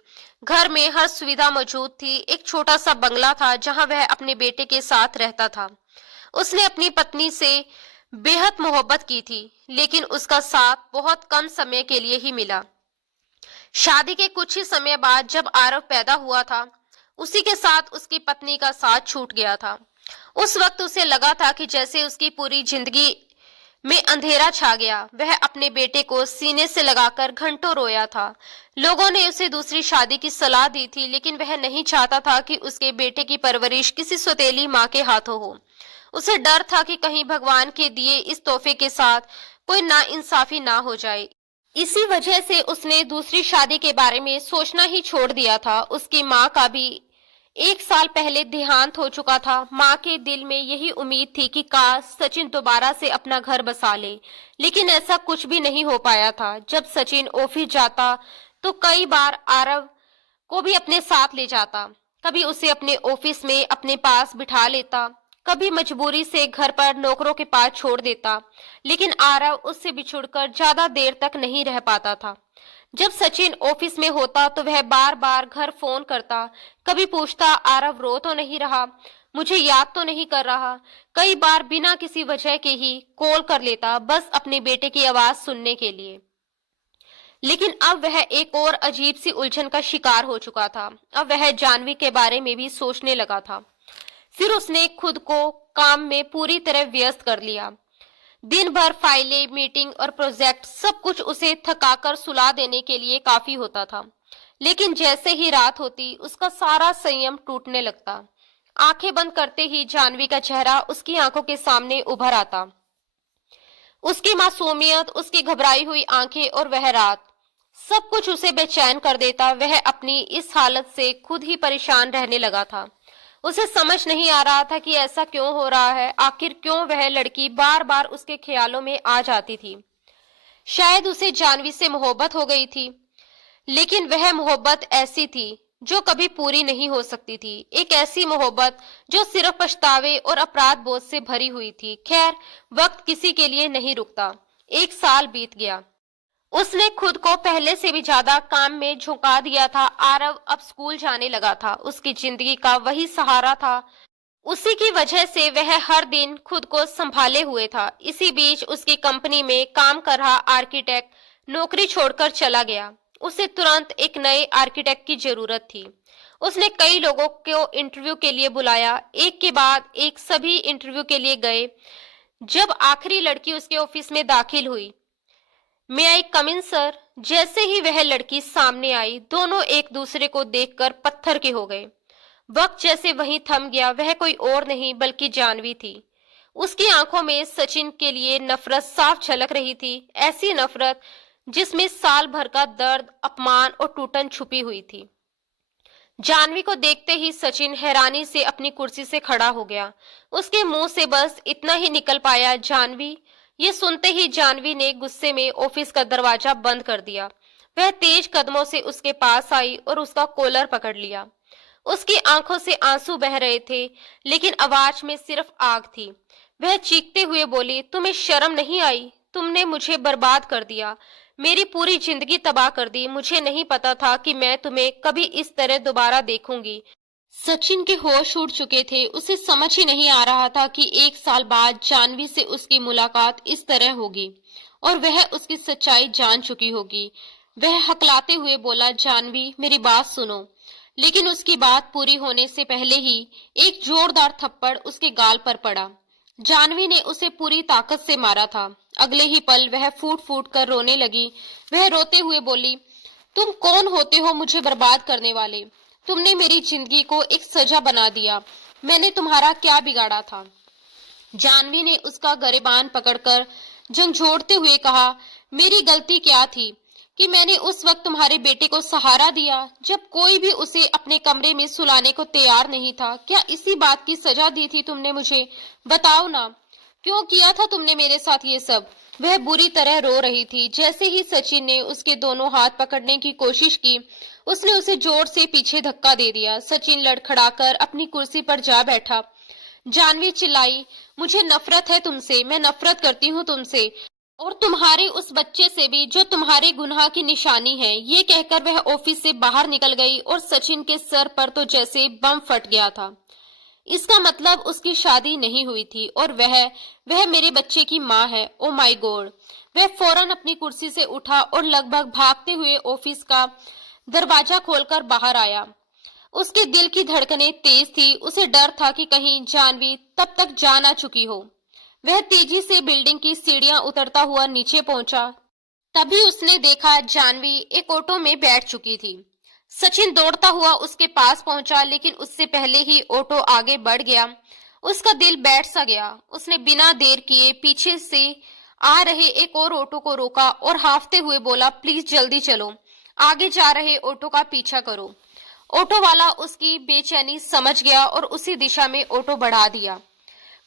घर में हर सुविधा मौजूद थी। एक छोटा सा बंगला था जहां वह अपने बेटे के साथ रहता था। उसने अपनी पत्नी से बेहद मोहब्बत की थी, लेकिन उसका साथ बहुत कम समय के लिए ही मिला। शादी के कुछ ही समय बाद जब आरव पैदा हुआ था, उसी के साथ उसकी पत्नी का साथ छूट गया था। उस वक्त उसे लगा था कि जैसे उसकी पूरी जिंदगी में अंधेरा छा गया। वह अपने बेटे को सीने से लगाकर घंटों रोया था। लोगों ने उसे दूसरी शादी की सलाह दी थी, लेकिन वह नहीं चाहता था कि उसके बेटे की परवरिश किसी सौतेली माँ के हाथों हो। उसे डर था कि कहीं भगवान के दिए इस तोहफे के साथ कोई नाइंसाफी ना हो जाए। इसी वजह से उसने दूसरी शादी के बारे में सोचना ही छोड़ दिया था। उसकी माँ का भी 1 साल पहले देहांत हो चुका था। माँ के दिल में यही उम्मीद थी कि काश सचिन दोबारा से अपना घर बसा ले, लेकिन ऐसा कुछ भी नहीं हो पाया था। जब सचिन ऑफिस जाता तो कई बार आरव को भी अपने साथ ले जाता। कभी उसे अपने ऑफिस में अपने पास बिठा लेता, कभी मजबूरी से घर पर नौकरों के पास छोड़ देता, लेकिन आरव उससे बिछुड़कर ज्यादा देर तक नहीं रह पाता था। जब सचिन ऑफिस में होता तो वह बार बार घर फोन करता। कभी पूछता, आरव रो तो नहीं रहा, मुझे याद तो नहीं कर रहा। कई बार बिना किसी वजह के ही कॉल कर लेता, बस अपने बेटे की आवाज सुनने के लिए। लेकिन अब वह एक और अजीब सी उलझन का शिकार हो चुका था। अब वह जानवी के बारे में भी सोचने लगा था। फिर उसने खुद को काम में पूरी तरह व्यस्त कर लिया। दिन भर फाइलें, मीटिंग और प्रोजेक्ट, सब कुछ उसे थकाकर सुला देने के लिए काफी होता था। लेकिन जैसे ही रात होती उसका सारा संयम टूटने लगता। आंखें बंद करते ही जानवी का चेहरा उसकी आंखों के सामने उभर आता। उसकी मासूमियत, उसकी घबराई हुई आंखें और वह रात, सब कुछ उसे बेचैन कर देता। वह अपनी इस हालत से खुद ही परेशान रहने लगा था। उसे समझ नहीं आ रहा था कि ऐसा क्यों हो रहा है। आखिर क्यों वह लड़की बार बार उसके ख्यालों में आ जाती थी। शायद उसे जानवी से मोहब्बत हो गई थी, लेकिन वह मोहब्बत ऐसी थी जो कभी पूरी नहीं हो सकती थी। एक ऐसी मोहब्बत जो सिर्फ पछतावे और अपराध बोध से भरी हुई थी। खैर, वक्त किसी के लिए नहीं रुकता। 1 साल बीत गया। उसने खुद को पहले से भी ज्यादा काम में झुका दिया था। आरव अब स्कूल जाने लगा था। उसकी जिंदगी का वही सहारा था। उसी की वजह से वह हर दिन खुद को संभाले हुए था। इसी बीच उसकी कंपनी में काम कर रहा आर्किटेक्ट नौकरी छोड़कर चला गया। उसे तुरंत एक नए आर्किटेक्ट की जरूरत थी। उसने कई लोगों को इंटरव्यू के लिए बुलाया। एक के बाद एक सभी इंटरव्यू के लिए गए। जब आखिरी लड़की उसके ऑफिस में दाखिल हुई, मे आई कम इन सर, जैसे ही वह लड़की सामने आई, दोनों एक दूसरे को देखकर पत्थर के हो गए। वक्त जैसे वहीं थम गया। वह कोई और नहीं बल्कि जानवी थी। उसकी आंखों में सचिन के लिए नफरत साफ झलक रही थी। ऐसी नफरत जिसमें साल भर का दर्द, अपमान और टूटन छुपी हुई थी। जानवी को देखते ही सचिन हैरानी से अपनी कुर्सी से खड़ा हो गया। उसके मुंह से बस इतना ही निकल पाया, जानवी। ये सुनते ही जानवी ने गुस्से में ऑफिस का दरवाजा बंद कर दिया। वह तेज कदमों से उसके पास आई और उसका कॉलर पकड़ लिया। उसकी आंखों से आंसू बह रहे थे, लेकिन आवाज में सिर्फ आग थी। वह चीखते हुए बोली, तुम्हें शर्म नहीं आई? तुमने मुझे बर्बाद कर दिया, मेरी पूरी जिंदगी तबाह कर दी। मुझे नहीं पता था कि मैं तुम्हें कभी इस तरह दोबारा देखूंगी। सचिन के होश उड़ चुके थे। उसे समझ ही नहीं आ रहा था कि 1 साल बाद जानवी से उसकी मुलाकात इस तरह होगी और वह उसकी सच्चाई जान चुकी होगी। वह हकलाते हुए बोला, जानवी मेरी बात सुनो। लेकिन उसकी बात पूरी होने से पहले ही एक जोरदार थप्पड़ उसके गाल पर पड़ा। जानवी ने उसे पूरी ताकत से मारा था। अगले ही पल वह फूट फूट कर रोने लगी। वह रोते हुए बोली, तुम कौन होते हो मुझे बर्बाद करने वाले? तुमने मेरी जिंदगी को एक सजा बना दिया। मैंने तुम्हारा क्या बिगाड़ा था? जानवी ने उसका गरेबान पकड़कर झंझोड़ते हुए कहा, मेरी गलती क्या थी कि मैंने उस वक्त तुम्हारे बेटे को सहारा दिया जब कोई भी उसे अपने कमरे में सुलाने को तैयार नहीं था? क्या इसी बात की सजा दी थी तुमने मुझे? बताओ ना, क्यों किया था तुमने मेरे साथ ये सब? वह बुरी तरह रो रही थी। जैसे ही सचिन ने उसके दोनों हाथ पकड़ने की कोशिश की, उसने उसे जोर से पीछे धक्का दे दिया। सचिन लड़खड़ाकर अपनी कुर्सी पर जा बैठा। जानवी चिल्लाई, मुझे नफरत है तुमसे, मैं नफरत करती हूँ तुमसे और तुम्हारे उस बच्चे से भी जो तुम्हारे गुनाह की निशानी है। ये कहकर वह ऑफिस से बाहर निकल गई और सचिन के सर पर तो जैसे बम फट गया था। इसका मतलब उसकी शादी नहीं हुई थी और वह मेरे बच्चे की माँ है। Oh my God! वह फौरन अपनी कुर्सी से उठा और लगभग भागते हुए ऑफिस का दरवाजा खोलकर बाहर आया। उसके दिल की धड़कनें तेज थी। उसे डर था कि कहीं जानवी तब तक जा ना चुकी हो। वह तेजी से बिल्डिंग की सीढ़ियां उतरता हुआ नीचे पहुंचा। तभी उसने देखा जानवी एक ऑटो में बैठ चुकी थी। सचिन दौड़ता हुआ उसके पास पहुंचा, लेकिन उससे पहले ही ऑटो आगे बढ़ गया। उसका दिल बैठ सा गया। उसने बिना देर किए पीछे से आ रहे एक और ऑटो को रोका और हांफते हुए बोला, प्लीज जल्दी चलो, आगे जा रहे ऑटो का पीछा करो। ऑटो वाला उसकी बेचैनी समझ गया और उसी दिशा में ऑटो बढ़ा दिया।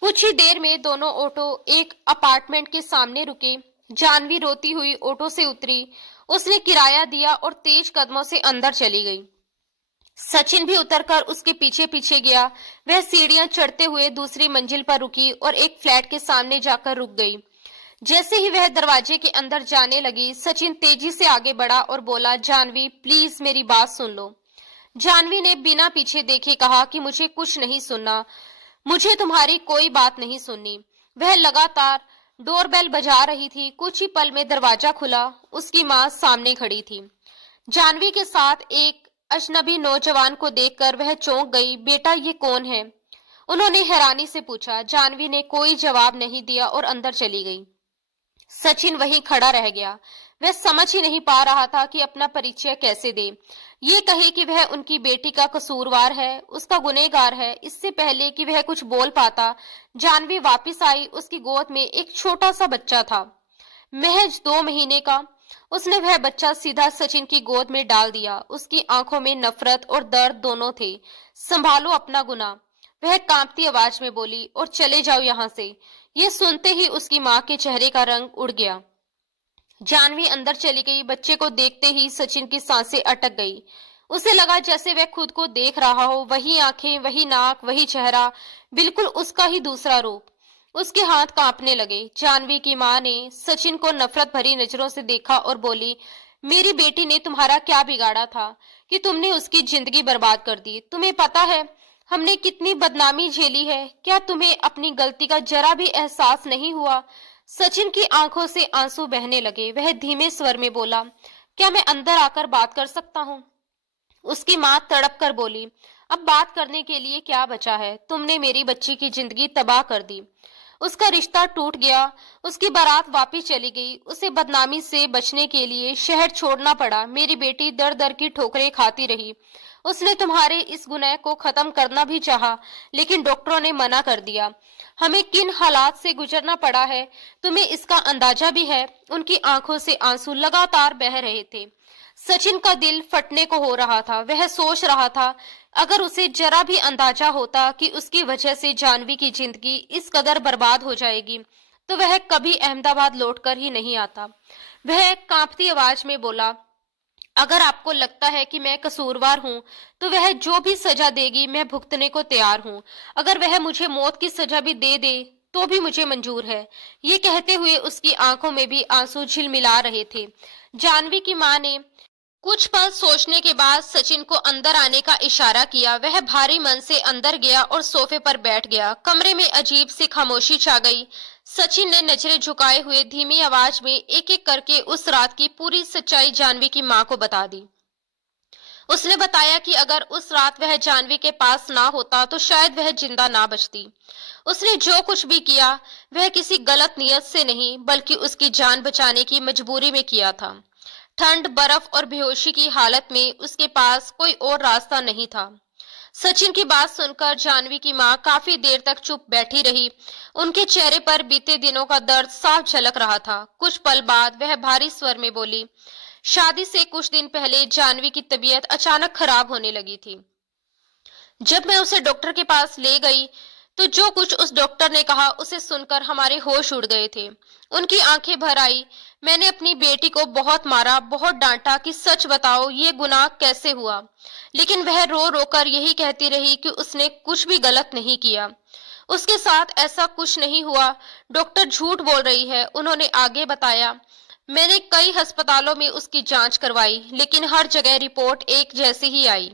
कुछ ही देर में दोनों ऑटो एक अपार्टमेंट के सामने रुके। जानवी रोती हुई ऑटो से उतरी। उसने किराया दिया और तेज कदमों से अंदर चली गई। सचिन भी उतरकर उसके पीछे पीछे गया। वह सीढ़ियां चढ़ते हुए दूसरी मंजिल पर रुकी और एक फ्लैट के सामने जाकर रुक गई। जैसे ही वह दरवाजे के अंदर जाने लगी, सचिन तेजी से आगे बढ़ा और बोला, जानवी प्लीज मेरी बात सुन लो। जानवी ने बिना पीछे देखे कहा कि मुझे कुछ नहीं सुनना, मुझे तुम्हारी कोई बात नहीं सुननी। वह लगातार डोरबेल बजा रही थी। कुछ ही पल में दरवाजा खुला। उसकी माँ सामने खड़ी थी। जानवी के साथ एक अजनबी नौजवान को देखकर वह चौंक गई। बेटा, ये कौन है? उन्होंने हैरानी से पूछा। जानवी ने कोई जवाब नहीं दिया और अंदर चली गई। सचिन वहीं खड़ा रह गया। वह समझ ही नहीं पा रहा था कि अपना परिचय कैसे दे। ये कहे कि वह उनकी बेटी का कसूरवार है, उसका गुनहगार है। इससे पहले कि वह कुछ बोल पाता, जानवी वापस आई। उसकी गोद में एक छोटा सा बच्चा था, महज 2 महीने का। उसने वह बच्चा सीधा सचिन की गोद में डाल दिया। उसकी आंखों में नफरत और दर्द दोनों थे। संभालो अपना गुनाह, वह कांपती आवाज में बोली, और चले जाओ यहाँ से। ये सुनते ही उसकी माँ के चेहरे का रंग उड़ गया। जानवी अंदर चली गई। बच्चे को देखते ही सचिन की सांसें अटक गई। उसे लगा जैसे वह खुद को देख रहा हो। वही आंखें, वही नाक, वही चेहरा, बिल्कुल उसका ही दूसरा रूप। उसके हाथ कांपने लगे। जानवी की माँ ने सचिन को नफरत भरी नजरों से देखा और बोली, मेरी बेटी ने तुम्हारा क्या बिगाड़ा था कि तुमने उसकी जिंदगी बर्बाद कर दी? तुम्हें पता है हमने कितनी बदनामी झेली है? क्या तुम्हें अपनी गलती का जरा भी एहसास नहीं हुआ? सचिन की आंखों से आंसू बहने लगे। वह धीमे स्वर में बोला, क्या मैं अंदर आकर बात कर सकता हूँ? उसकी माँ तड़प कर बोली, अब बात करने के लिए क्या बचा है? तुमने मेरी बच्ची की जिंदगी तबाह कर दी। उसका रिश्ता टूट गया। उसकी बारात वापिस चली गई। उसे बदनामी से बचने के लिए शहर छोड़ना पड़ा। मेरी बेटी दर दर की ठोकरें खाती रही। उसने तुम्हारे इस गुनाह को खत्म करना भी चाहा, लेकिन डॉक्टरों ने मना कर दिया। हमें किन हालात से गुजरना पड़ा है तुम्हें इसका अंदाजा भी है? उनकी आंखों से आंसू लगातार बह रहे थे। सचिन का दिल फटने को हो रहा था। वह सोच रहा था, अगर उसे जरा भी अंदाजा होता कि उसकी वजह से जानवी की जिंदगी इस कदर बर्बाद हो जाएगी, तो वह कभी अहमदाबाद लौटकर ही नहीं आता। वह कांपती आवाज में बोला, अगर आपको लगता है कि मैं कसूरवार हूं, तो वह जो भी सजा देगी मैं भुगतने को तैयार हूं। अगर वह मुझे मौत की सजा भी दे दे तो भी मुझे मंजूर है। ये कहते हुए उसकी आंखों में भी आंसू झिलमिला रहे थे। जानवी की मां ने कुछ पल सोचने के बाद सचिन को अंदर आने का इशारा किया। वह भारी मन से अंदर गया और सोफे पर बैठ गया। कमरे में अजीब सी खामोशी छा गई। सचिन ने नजरें झुकाए हुए धीमी आवाज में एक एक करके उस रात की पूरी सच्चाई जानवी की मां को बता दी। उसने बताया कि अगर उस रात वह जानवी के पास ना होता तो शायद वह जिंदा ना बचती। उसने जो कुछ भी किया वह किसी गलत नियत से नहीं, बल्कि उसकी जान बचाने की मजबूरी में किया था। ठंड, बर्फ और बेहोशी की हालत में उसके पास कोई और रास्ता नहीं था। सचिन की बात सुनकर जानवी की मां काफी देर तक चुप बैठी रही। उनके चेहरे पर बीते दिनों का दर्द साफ झलक रहा था। कुछ पल बाद वह भारी स्वर में बोली, शादी से कुछ दिन पहले जानवी की तबीयत अचानक खराब होने लगी थी। जब मैं उसे डॉक्टर के पास ले गई तो जो कुछ उस डॉक्टर ने कहा उसे सुनकर हमारे होश उड़ गए थे। उनकी आंखें भर आई। मैंने अपनी बेटी को बहुत मारा, बहुत डांटा कि सच बताओ ये गुनाह कैसे हुआ, लेकिन वह रो रो कर यही कहती रही कि उसने कुछ भी गलत नहीं किया, उसके साथ ऐसा कुछ नहीं हुआ। डॉक्टर झूठ बोल रही है। उन्होंने आगे बताया, मैंने कई अस्पतालों में उसकी जांच करवाई, लेकिन हर जगह रिपोर्ट एक जैसी ही आई।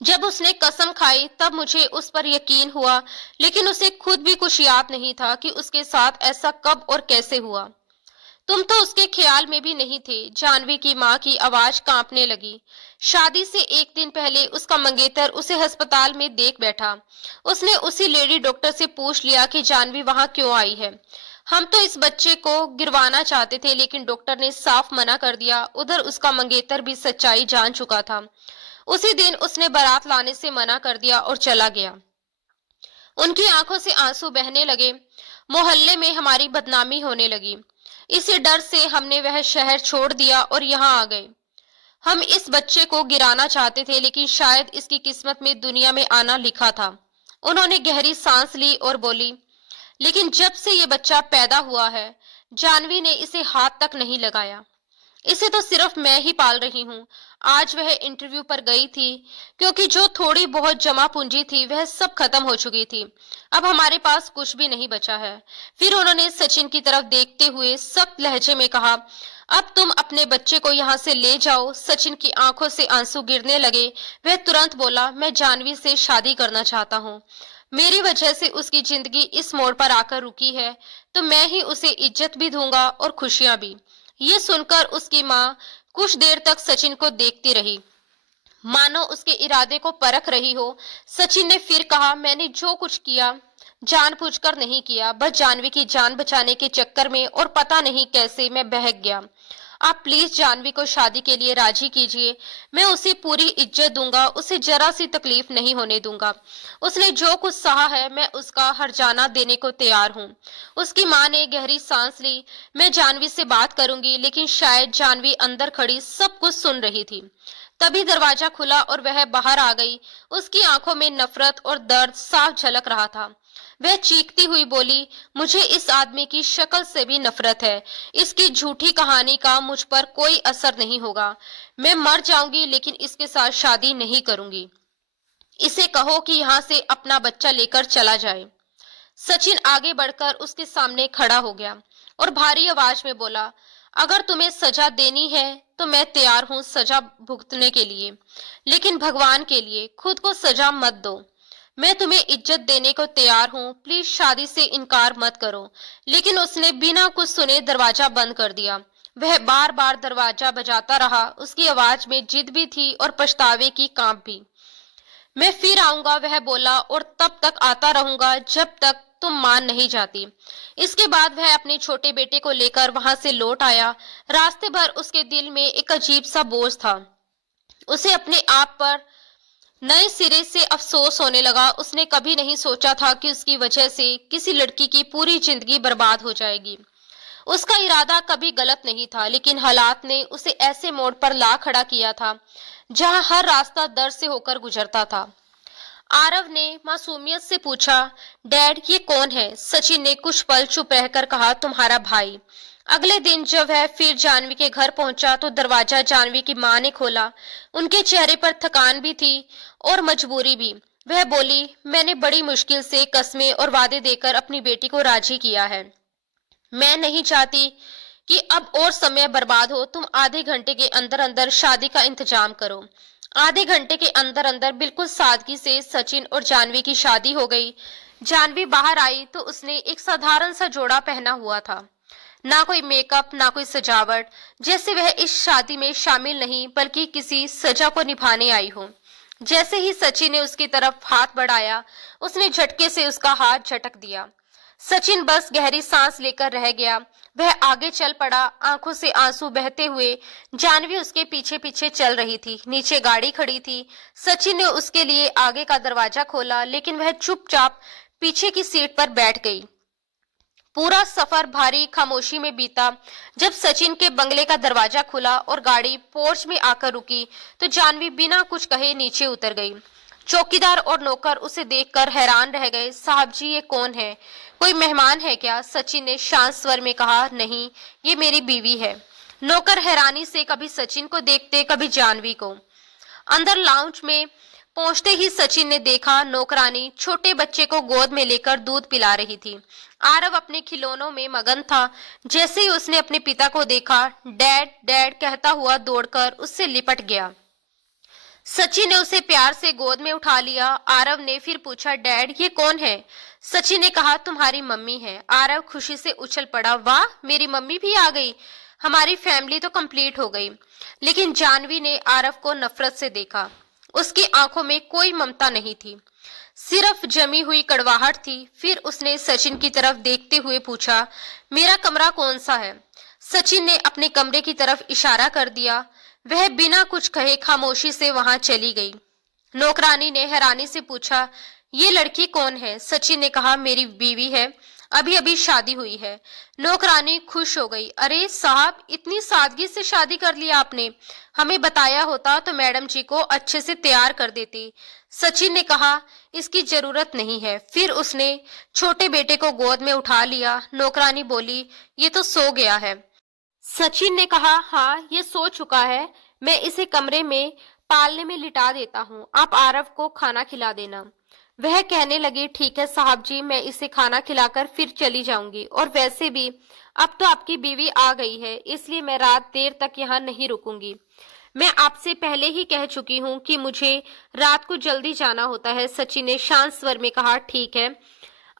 जब उसने कसम खाई तब मुझे उस पर यकीन हुआ, लेकिन उसे खुद भी कुछ याद नहीं था कि उसके साथ ऐसा कब और कैसे हुआ। तुम तो उसके ख्याल में भी नहीं थे। जानवी की मां की आवाज कांपने लगी। शादी से एक दिन पहले उसका मंगेतर उसे अस्पताल में देख बैठा। उसने उसी लेडी डॉक्टर से पूछ लिया कि जानवी वहां क्यों आई है। हम तो इस बच्चे को गिरवाना चाहते थे, लेकिन डॉक्टर ने साफ मना कर दिया। उधर उसका मंगेतर भी सच्चाई जान चुका था। उसी दिन उसने बारात लाने से मना कर दिया और चला गया। उनकी आंखों से आंसू बहने लगे। मोहल्ले में हमारी बदनामी होने लगी। इसी डर से हमने वह शहर छोड़ दिया और यहाँ आ गए। हम इस बच्चे को गिराना चाहते थे, लेकिन शायद इसकी किस्मत में दुनिया में आना लिखा था। उन्होंने गहरी सांस ली और बोली, लेकिन जब से ये बच्चा पैदा हुआ है, जानवी ने इसे हाथ तक नहीं लगाया। इसे तो सिर्फ मैं ही पाल रही हूँ। आज वह इंटरव्यू पर गई थी, क्योंकि जो थोड़ी बहुत जमा पूंजी थी वह सब खत्म हो चुकी थी। अब हमारे पास कुछ भी नहीं बचा है। फिर उन्होंने सचिन की तरफ देखते हुए सख्त लहजे में कहा, अब तुम अपने बच्चे को यहाँ से ले जाओ। सचिन की आंखों से आंसू गिरने लगे। वह तुरंत बोला, मैं जानवी से शादी करना चाहता हूँ। मेरी वजह से उसकी जिंदगी इस मोड़ पर आकर रुकी है, तो मैं ही उसे इज्जत भी दूंगा और खुशियां भी। ये सुनकर उसकी माँ कुछ देर तक सचिन को देखती रही, मानो उसके इरादे को परख रही हो। सचिन ने फिर कहा, मैंने जो कुछ किया जानबूझकर नहीं किया, बस जानवी की जान बचाने के चक्कर में, और पता नहीं कैसे मैं बहक गया। आप प्लीज जानवी को शादी के लिए राजी कीजिए। मैं उसे पूरी इज्जत दूंगा, उसे जरा सी तकलीफ नहीं होने दूंगा। उसने जो कुछ सहा है, मैं उसका हर्जाना देने को तैयार हूँ। उसकी माँ ने गहरी सांस ली। मैं जानवी से बात करूंगी, लेकिन शायद जानवी अंदर खड़ी सब कुछ सुन रही थी। तभी दरवाजा खुला और वह बाहर आ गई। उसकी आंखों में नफरत और दर्द साफ झलक रहा था। वह चीखती हुई बोली, मुझे इस आदमी की शक्ल से भी नफरत है। इसकी झूठी कहानी का मुझ पर कोई असर नहीं होगा। मैं मर जाऊंगी, लेकिन इसके साथ शादी नहीं करूंगी। इसे कहो कि यहाँ से अपना बच्चा लेकर चला जाए। सचिन आगे बढ़कर उसके सामने खड़ा हो गया और भारी आवाज में बोला, अगर तुम्हें सजा देनी है तो मैं तैयार हूँ सजा भुगतने के लिए, लेकिन भगवान के लिए खुद को सजा मत दो। मैं तुम्हें इज्जत देने को तैयार हूँ, प्लीज शादी से इनकार मत करो। लेकिन उसने बिना कुछ सुने दरवाजा बंद कर दिया। वह बार बार दरवाजा बजाता रहा। उसकी आवाज में जिद भी थी और पछतावे की कांप भी। मैं फिर आऊंगा, वह बोला, और तब तक आता रहूंगा जब तक तुम मान नहीं जाती। इसके बाद वह अपने छोटे बेटे को लेकर वहां से लौट आया। रास्ते भर उसके दिल में एक अजीब सा बोझ था। उसे अपने आप पर नए सिरे से अफसोस होने लगा। उसने कभी नहीं सोचा था कि उसकी वजह से किसी लड़की की पूरी जिंदगी बर्बाद हो जाएगी। उसका इरादा कभी गलत नहीं था, लेकिन हालात ने उसे ऐसे मोड़ पर ला खड़ा किया था जहां हर रास्ता दर्द से होकर गुजरता था। आरव ने मासूमियत से पूछा, डैड ये कौन है? सचिन ने कुछ पल चुप रहकर कहा, तुम्हारा भाई। अगले दिन जब वह फिर जानवी के घर पहुंचा तो दरवाजा जानवी की मां ने खोला। उनके चेहरे पर थकान भी थी और मजबूरी भी। वह बोली, मैंने बड़ी मुश्किल से कस्में और वादे देकर अपनी बेटी को राजी किया है। मैं नहीं चाहती कि अब और समय बर्बाद हो। तुम आधे घंटे के अंदर अंदर शादी का इंतजाम करो। आधे घंटे के अंदर अंदर बिल्कुल सादगी से सचिन और जानवी की शादी हो गई। जानवी बाहर आई तो उसने एक साधारण सा जोड़ा पहना हुआ था। ना कोई मेकअप, ना कोई सजावट, जैसे वह इस शादी में शामिल नहीं बल्कि किसी सजा को निभाने आई हो। जैसे ही सचिन ने उसकी तरफ हाथ बढ़ाया, उसने झटके से उसका हाथ झटक दिया। सचिन बस गहरी सांस लेकर रह गया। वह आगे चल पड़ा, आंखों से आंसू बहते हुए। जानवी उसके पीछे पीछे चल रही थी। नीचे गाड़ी खड़ी थी। सचिन ने उसके लिए आगे का दरवाजा खोला, लेकिन वह चुपचाप पीछे की सीट पर बैठ गई। पूरा सफर भारी खामोशी में बीता। जब सचिन के बंगले का दरवाजा खुला और गाड़ी पोर्च में आकर रुकी, तो जानवी बिना कुछ कहे नीचे उतर गई। चौकीदार और नौकर उसे देखकर हैरान रह गए। साहब जी, ये कौन है? कोई मेहमान है क्या? सचिन ने शांत स्वर में कहा, नहीं, ये मेरी बीवी है। नौकर हैरानी से कभी सचिन को देखते, कभी जानवी को। अंदर लाउंज में पहुंचते ही सचिन ने देखा नौकरानी छोटे बच्चे को गोद में लेकर दूध पिला रही थी। आरव अपने खिलौनों में मगन था। जैसे ही उसने अपने पिता को देखा, डैड डैड कहता हुआ दौड़कर उससे लिपट गया। सचिन ने उसे प्यार से गोद में उठा लिया। आरव ने फिर पूछा, डैड ये कौन है? सचिन ने कहा, तुम्हारी मम्मी है। आरव खुशी से उछल पड़ा, वाह, मेरी मम्मी भी आ गई। हमारी फैमिली तो कंप्लीट हो गई। लेकिन जानवी ने आरव को नफरत से देखा। उसकी आंखों में कोई ममता नहीं थी, सिर्फ जमी हुई कड़वाहट थी। फिर उसने सचिन की तरफ देखते हुए पूछा, मेरा कमरा कौन सा है? सचिन ने अपने कमरे की तरफ इशारा कर दिया। वह बिना कुछ कहे खामोशी से वहां चली गई। नौकरानी ने हैरानी से पूछा, ये लड़की कौन है? सचिन ने कहा, मेरी बीवी है, अभी अभी शादी हुई है। नौकरानी खुश हो गई। अरे साहब, इतनी सादगी से शादी कर लिया आपने, हमें बताया होता तो मैडम जी को अच्छे से तैयार कर देती। सचिन ने कहा, इसकी जरूरत नहीं है। फिर उसने छोटे बेटे को गोद में उठा लिया। नौकरानी बोली, ये तो सो गया है। सचिन ने कहा, हाँ ये सो चुका है, मैं इसे कमरे में पालने में लिटा देता हूँ, आप आरव को खाना खिला देना। वह कहने लगी, ठीक है साहब जी, मैं इसे खाना खिलाकर फिर चली जाऊंगी। और वैसे भी अब तो आपकी बीवी आ गई है, इसलिए मैं रात देर तक यहाँ नहीं रुकूंगी। मैं आपसे पहले ही कह चुकी हूँ कि मुझे रात को जल्दी जाना होता है। सचिन ने शांत स्वर में कहा, ठीक है,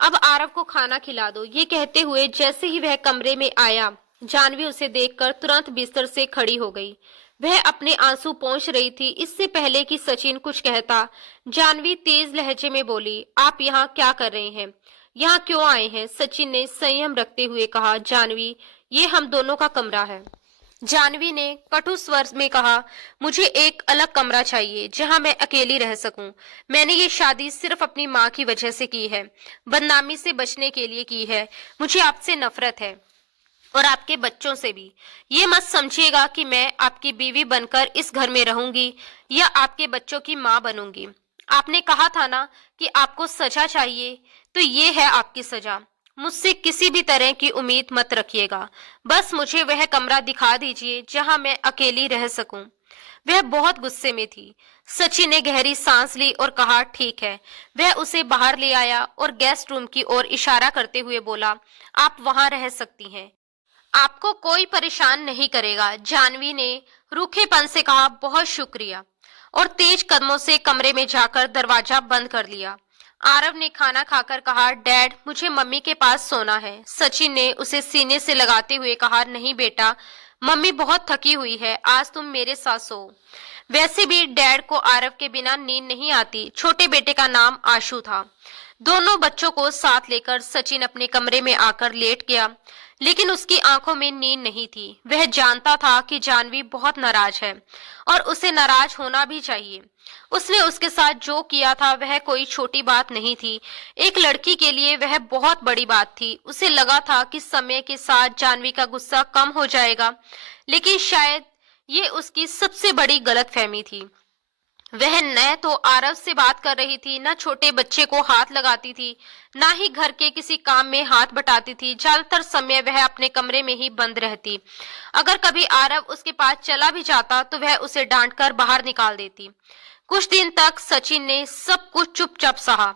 अब आरव को खाना खिला दो। ये कहते हुए जैसे ही वह कमरे में आया, जानवी उसे देखकर तुरंत बिस्तर से खड़ी हो गई। वह अपने आंसू पोंछ रही थी। इससे पहले कि सचिन कुछ कहता, जानवी तेज लहजे में बोली, आप यहाँ क्या कर रहे हैं? यहाँ क्यों आए हैं? सचिन ने संयम रखते हुए कहा, जानवी, ये हम दोनों का कमरा है। जानवी ने कटु स्वर में कहा, मुझे एक अलग कमरा चाहिए जहां मैं अकेली रह सकूं। मैंने ये शादी सिर्फ अपनी माँ की वजह से की है, बदनामी से बचने के लिए की है। मुझे आपसे नफरत है और आपके बच्चों से भी। ये मत समझिएगा कि मैं आपकी बीवी बनकर इस घर में रहूंगी या आपके बच्चों की माँ बनूंगी। आपने कहा था ना कि आपको सजा चाहिए, तो ये है आपकी सजा। मुझसे किसी भी तरह की उम्मीद मत रखिएगा। बस मुझे वह कमरा दिखा दीजिए जहां मैं अकेली रह सकूं। वह बहुत गुस्से में थी। सचिन ने गहरी सांस ली और कहा, ठीक है। वह उसे बाहर ले आया और गेस्ट रूम की ओर इशारा करते हुए बोला, आप वहां रह सकती हैं, आपको कोई परेशान नहीं करेगा। जानवी ने रूखेपन से कहा, बहुत शुक्रिया, और तेज कदमों से कमरे में जाकर दरवाजा बंद कर लिया। आरव ने खाना खाकर कहा, डैड, मुझे मम्मी के पास सोना है। सचिन ने उसे सीने से लगाते हुए कहा, नहीं बेटा, मम्मी बहुत थकी हुई है, आज तुम मेरे साथ सो। वैसे भी डैड को आरव के बिना नींद नहीं आती। छोटे बेटे का नाम आशु था। दोनों बच्चों को साथ लेकर सचिन अपने कमरे में आकर लेट गया, लेकिन उसकी आंखों में नींद नहीं थी। वह जानता था कि जानवी बहुत नाराज है और उसे नाराज होना भी चाहिए। उसने उसके साथ जो किया था वह कोई छोटी बात नहीं थी। एक लड़की के लिए वह बहुत बड़ी बात थी। उसे लगा था कि समय के साथ जानवी का गुस्सा कम हो जाएगा, लेकिन शायद ये उसकी सबसे बड़ी गलतफहमी थी। वह न तो आरव से बात कर रही थी, न छोटे बच्चे को हाथ लगाती थी, ना ही घर के किसी काम में हाथ बटाती थी। ज्यादातर समय वह अपने कमरे में ही बंद रहती। अगर कभी आरव उसके पास चला भी जाता तो वह उसे डांटकर बाहर निकाल देती। कुछ दिन तक सचिन ने सब कुछ चुपचाप सहा,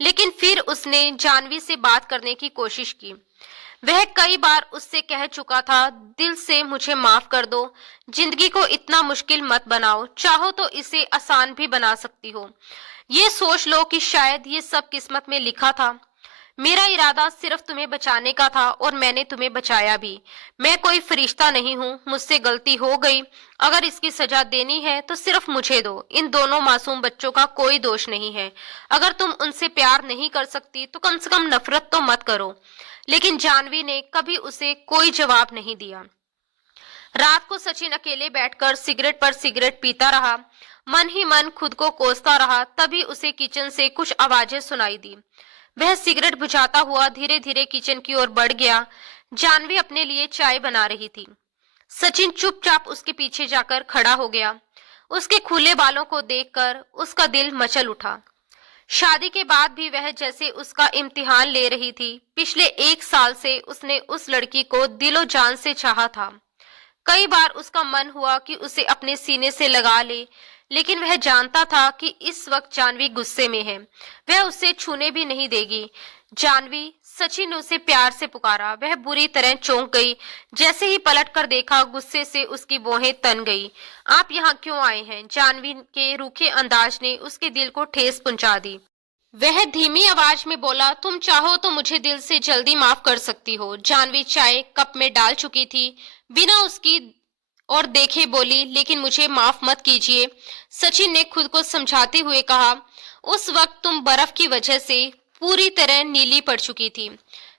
लेकिन फिर उसने जानवी से बात करने की कोशिश की। वह कई बार उससे कह चुका था, दिल से मुझे माफ कर दो, जिंदगी को इतना मुश्किल मत बनाओ, चाहो तो इसे आसान भी बना सकती हो। ये सोच लो कि शायद ये सब किस्मत में लिखा था। मेरा इरादा सिर्फ तुम्हें बचाने का था और मैंने तुम्हें बचाया भी। मैं कोई फरिश्ता नहीं हूँ, मुझसे गलती हो गई। अगर इसकी सजा देनी है तो सिर्फ मुझे दो। इन दोनों मासूम बच्चों का कोई दोष नहीं है। अगर तुम उनसे प्यार नहीं कर सकती तो कम से कम नफरत तो मत करो। लेकिन जानवी ने कभी उसे कोई जवाब नहीं दिया। रात को सचिन अकेले बैठकर सिगरेट पर सिगरेट पीता रहा, मन ही मन खुद को कोसता रहा। तभी उसे किचन से कुछ आवाजें सुनाई दी। वह सिगरेट बुझाता हुआ धीरे धीरे किचन की ओर बढ़ गया। जानवी अपने लिए चाय बना रही थी। सचिन चुपचाप उसके पीछे जाकर खड़ा हो गया। उसके खुले बालों को देखकर उसका दिल मचल उठा। शादी के बाद भी वह जैसे उसका इम्तिहान ले रही थी। पिछले 1 साल से उसने उस लड़की को दिलो जान से चाहा था। कई बार उसका मन हुआ कि उसे अपने सीने से लगा ले, लेकिन वह जानता था कि इस वक्त जानवी गुस्से में है, वह उसे छूने भी नहीं देगी। जानवी, सचिन ने उसे प्यार से पुकारा। वह बुरी तरह चौंक गई। जैसे ही पलट कर देखा, गुस्से से उसकी भौहें तन गई। आप यहाँ क्यों आए हैं? जानवी के रूखे अंदाज ने उसके दिल को ठेस पहुंचा दी। वह धीमी आवाज में बोला, तुम चाहो तो मुझे दिल से जल्दी माफ कर सकती हो। जानवी चाय कप में डाल चुकी थी, बिना उसकी और देखे बोली, लेकिन मुझे माफ मत कीजिए। सचिन ने खुद को समझाते हुए कहा, उस वक्त तुम बर्फ की वजह से पूरी तरह नीली पड़ चुकी थी।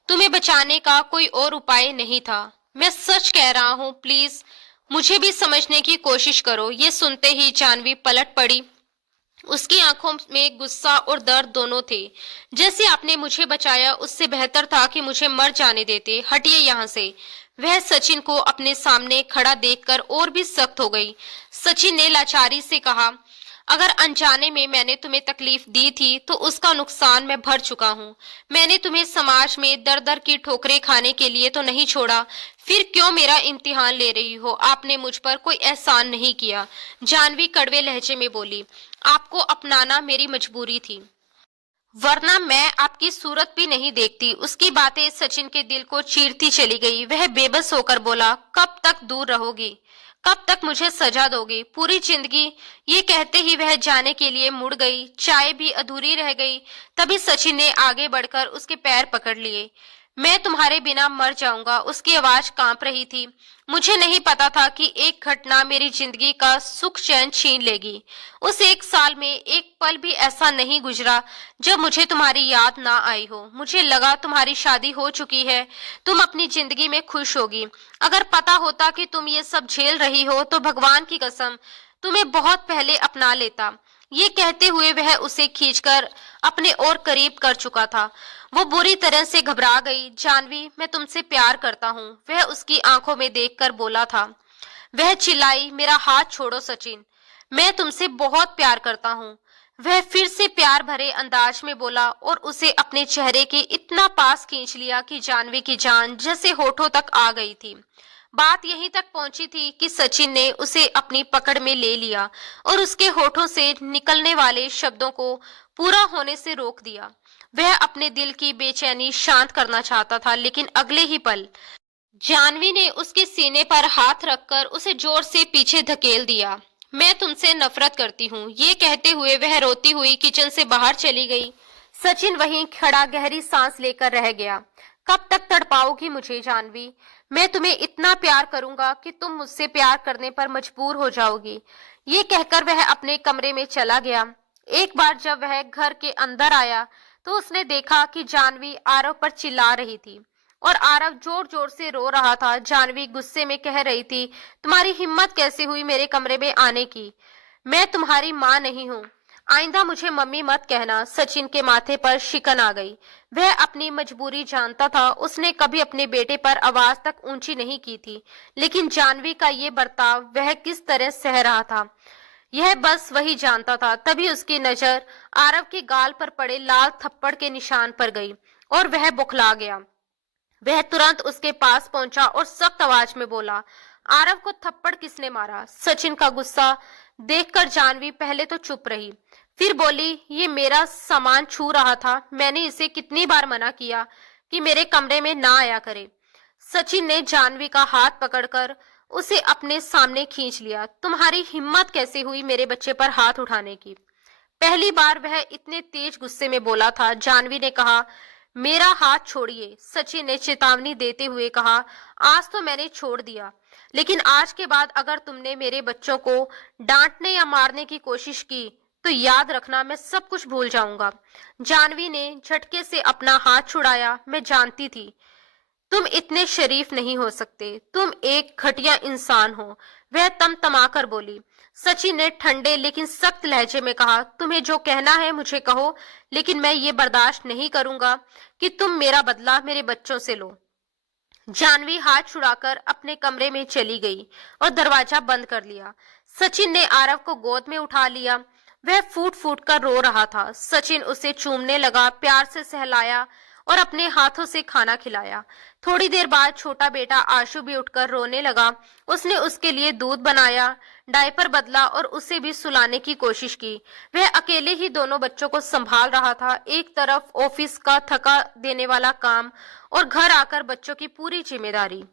तुम्हें बचाने का कोई और उपाय नहीं था। मैं सच कह रहा हूँ, प्लीज मुझे भी समझने की कोशिश करो। ये सुनते ही जानवी पलट पड़ी। उसकी आंखों में गुस्सा और दर्द दोनों थे। जैसे आपने मुझे बचाया उससे बेहतर था कि मुझे मर जाने देते। हटिए यहाँ से। वह सचिन को अपने सामने खड़ा देखकर और भी सख्त हो गई। सचिन ने लाचारी से कहा, अगर अनजाने में मैंने तुम्हें तकलीफ दी थी तो उसका नुकसान मैं भर चुका हूँ। मैंने तुम्हें समाज में दर दर की ठोकरें खाने के लिए तो नहीं छोड़ा। फिर क्यों मेरा इम्तिहान ले रही हो? आपने मुझ पर कोई एहसान नहीं किया। जानवी कड़वे लहजे में बोली, आपको अपनाना मेरी मजबूरी थी, वरना मैं आपकी सूरत भी नहीं देखती। उसकी बातें सचिन के दिल को चीरती चली गई। वह बेबस होकर बोला, कब तक दूर रहोगी? कब तक मुझे सजा दोगे? पूरी जिंदगी? ये कहते ही वह जाने के लिए मुड़ गई। चाय भी अधूरी रह गई। तभी सचिन ने आगे बढ़कर उसके पैर पकड़ लिए। मैं तुम्हारे बिना मर जाऊंगा। उसकी आवाज कांप रही थी। मुझे नहीं पता था कि एक घटना मेरी जिंदगी का सुख चैन छीन लेगी। उस एक साल में एक पल भी ऐसा नहीं गुजरा जब मुझे तुम्हारी याद ना आई हो। मुझे लगा तुम्हारी शादी हो चुकी है, तुम अपनी जिंदगी में खुश होगी। अगर पता होता कि तुम ये सब झेल रही हो तो भगवान की कसम तुम्हें बहुत पहले अपना लेता। ये कहते हुए वह उसे खींचकर अपने और करीब कर चुका था। वो बुरी तरह से घबरा गई। जानवी, मैं तुमसे प्यार करता हूँ, वह उसकी आंखों में देखकर बोला था। वह चिल्लाई, मेरा हाथ छोड़ो सचिन, मैं तुमसे बहुत प्यार करता हूँ। वह फिर से प्यार भरे अंदाज में बोला और उसे अपने चेहरे के इतना पास खींच लिया कि जानवी की जान जैसे होठों तक आ गई थी। बात यहीं तक पहुंची थी कि सचिन ने उसे अपनी पकड़ में ले लिया और उसके होठों से निकलने वाले शब्दों को पूरा होने से रोक दिया। वह अपने दिल की बेचैनी शांत करना चाहता था, लेकिन अगले ही पल जानवी ने उसके सीने पर हाथ रखकर उसे जोर से पीछे धकेल दिया। मैं तुमसे नफरत करती हूँ। ये कहते हुए वह रोती हुई किचन से बाहर चली गई। सचिन वहीं खड़ा गहरी सांस लेकर रह गया। कब तक तड़पाओगी मुझे जानवी? मैं तुम्हें इतना प्यार करूंगा कि तुम मुझसे प्यार करने पर मजबूर हो जाओगी। ये कहकर वह अपने कमरे में चला गया। एक बार जब वह घर के अंदर आया तो उसने देखा कि जानवी आरव पर चिल्ला रही थी और आरव जोर जोर से रो रहा था। जानवी गुस्से में कह रही थी, तुम्हारी हिम्मत कैसे हुई मेरे कमरे में आने की? मैं तुम्हारी माँ नहीं हूँ। आइंदा मुझे मम्मी मत कहना। सचिन के माथे पर शिकन आ गई। वह अपनी मजबूरी जानता था। उसने कभी अपने बेटे पर आवाज तक ऊंची नहीं की थी, लेकिन जानवी का ये बर्ताव वह किस तरह सह रहा था यह बस वही जानता था। तभी उसकी नजर आरव के गाल पर पड़े लाल थप्पड़ के निशान पर गई और वह बौखला गया। वह तुरंत उसके पास पहुंचा और सख्त आवाज में बोला, आरव को थप्पड़ किसने मारा? सचिन का गुस्सा देखकर जानवी पहले तो चुप रही, फिर बोली, ये मेरा सामान छू रहा था। मैंने इसे कितनी बार मना किया कि मेरे कमरे में ना आया करे। सचिन ने जानवी का हाथ पकड़कर उसे अपने सामने खींच लिया। तुम्हारी हिम्मत कैसे हुई मेरे बच्चे पर हाथ उठाने की? पहली बार वह इतने तेज गुस्से में बोला था। जानवी ने कहा, मेरा हाथ छोड़िए। सचिन ने चेतावनी देते हुए कहा, आज तो मैंने छोड़ दिया, लेकिन आज के बाद अगर तुमने मेरे बच्चों को डांटने या मारने की कोशिश की तो याद रखना मैं सब कुछ भूल जाऊंगा। जानवी ने झटके से अपना हाथ छुड़ाया। मैं जानती थी तुम इतने शरीफ नहीं हो सकते, तुम एक घटिया इंसान हो, वह तमतमाकर बोली। सचिन ने ठंडे लेकिन सख्त लहजे में कहा, तुम्हें जो कहना है मुझे कहो, लेकिन मैं ये बर्दाश्त नहीं करूंगा कि तुम मेरा बदला मेरे बच्चों से लो। जानवी हाथ छुड़ाकर अपने कमरे में चली गई और दरवाजा बंद कर लिया। सचिन ने आरव को गोद में उठा लिया। वह फूट फूट कर रो रहा था। सचिन उसे चूमने लगा, प्यार से सहलाया और अपने हाथों से खाना खिलाया। थोड़ी देर बाद छोटा बेटा आशु भी उठकर रोने लगा। उसने उसके लिए दूध बनाया, डायपर बदला और उसे भी सुलाने की कोशिश की। वह अकेले ही दोनों बच्चों को संभाल रहा था। एक तरफ ऑफिस का थका देने वाला काम और घर आकर बच्चों की पूरी जिम्मेदारी।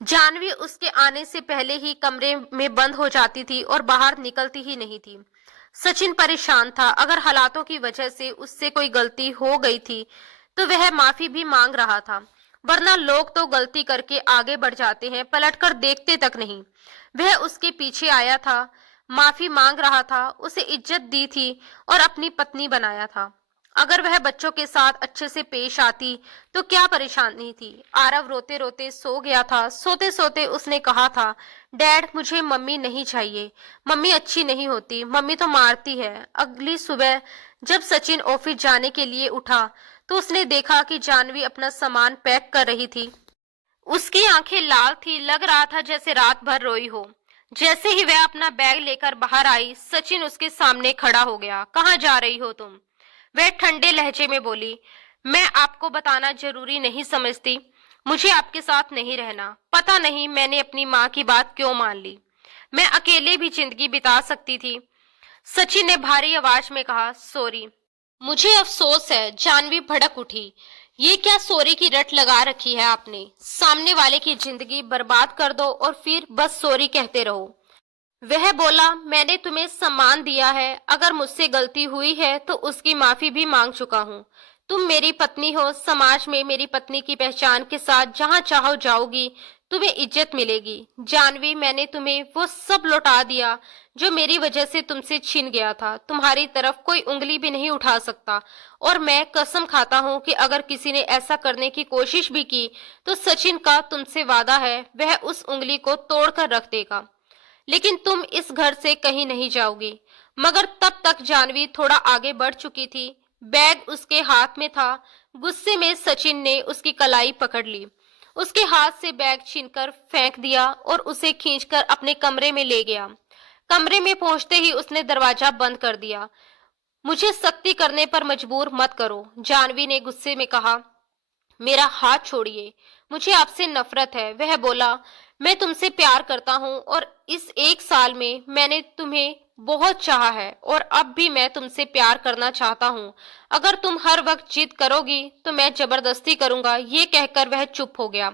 जानवी उसके आने से पहले ही कमरे में बंद हो जाती थी और बाहर निकलती ही नहीं थी। सचिन परेशान था। अगर हालातों की वजह से उससे कोई गलती हो गई थी तो वह माफी भी मांग रहा था, वरना लोग तो गलती करके आगे बढ़ जाते हैं, पलटकर देखते तक नहीं। वह उसके पीछे आया था, माफी मांग रहा था, उसे इज्जत दी थी और अपनी पत्नी बनाया था। अगर वह बच्चों के साथ अच्छे से पेश आती तो क्या परेशानी थी। आरव रोते रोते सो गया था। सोते सोते उसने कहा था, डैड मुझे मम्मी नहीं चाहिए, मम्मी अच्छी नहीं होती, मम्मी तो मारती है। अगली सुबह जब सचिन ऑफिस जाने के लिए उठा तो उसने देखा कि जानवी अपना सामान पैक कर रही थी। उसकी आंखें लाल थी, लग रहा था जैसे रात भर रोई हो। जैसे ही वह अपना बैग लेकर बाहर आई, सचिन उसके सामने खड़ा हो गया। कहाँ जा रही हो तुम? वह ठंडे लहजे में बोली, मैं आपको बताना जरूरी नहीं समझती, मुझे आपके साथ नहीं रहना। पता नहीं मैंने अपनी माँ की बात क्यों मान ली, मैं अकेले भी जिंदगी बिता सकती थी। सचिन ने भारी आवाज में कहा, सॉरी। मुझे अफसोस है। जानवी भड़क उठी। ये क्या सॉरी की रट लगा रखी है आपने? सामने वाले की जिंदगी बर्बाद कर दो और फिर बस सॉरी कहते रहो। वह बोला, मैंने तुम्हें सम्मान दिया है, अगर मुझसे गलती हुई है तो उसकी माफी भी मांग चुका हूँ। तुम मेरी पत्नी हो, समाज में मेरी पत्नी की पहचान के साथ जहाँ चाहो जाओगी, तुम्हें इज्जत मिलेगी। जानवी, मैंने तुम्हें वो सब लौटा दिया जो मेरी वजह से तुमसे छिन गया था। तुम्हारी तरफ कोई उंगली भी नहीं उठा सकता, और मैं कसम खाता हूँ कि अगर किसी ने ऐसा करने की कोशिश भी की तो सचिन का तुमसे वादा है, वह उस उंगली को तोड़कर रख देगा। लेकिन तुम इस घर से कहीं नहीं जाओगी। मगर तब तक जानवी थोड़ा आगे बढ़ चुकी थी। बैग उसके हाथ में था। गुस्से में सचिन ने उसकी कलाई पकड़ ली, उसके हाथ से बैग छीनकर फेंक दिया और उसे खींचकर अपने कमरे में ले गया। कमरे में पहुंचते ही उसने दरवाजा बंद कर दिया। मुझे सख्ती करने पर मजबूर मत करो, जानवी ने गुस्से में कहा। मेरा हाथ छोड़िए, मुझे आपसे नफरत है। वह बोला, मैं तुमसे प्यार करता हूँ और इस एक साल में मैंने तुम्हें बहुत चाहा है और अब भी मैं तुमसे प्यार करना चाहता हूँ। अगर तुम हर वक्त जिद करोगी तो मैं जबरदस्ती करूंगा। ये कहकर वह चुप हो गया।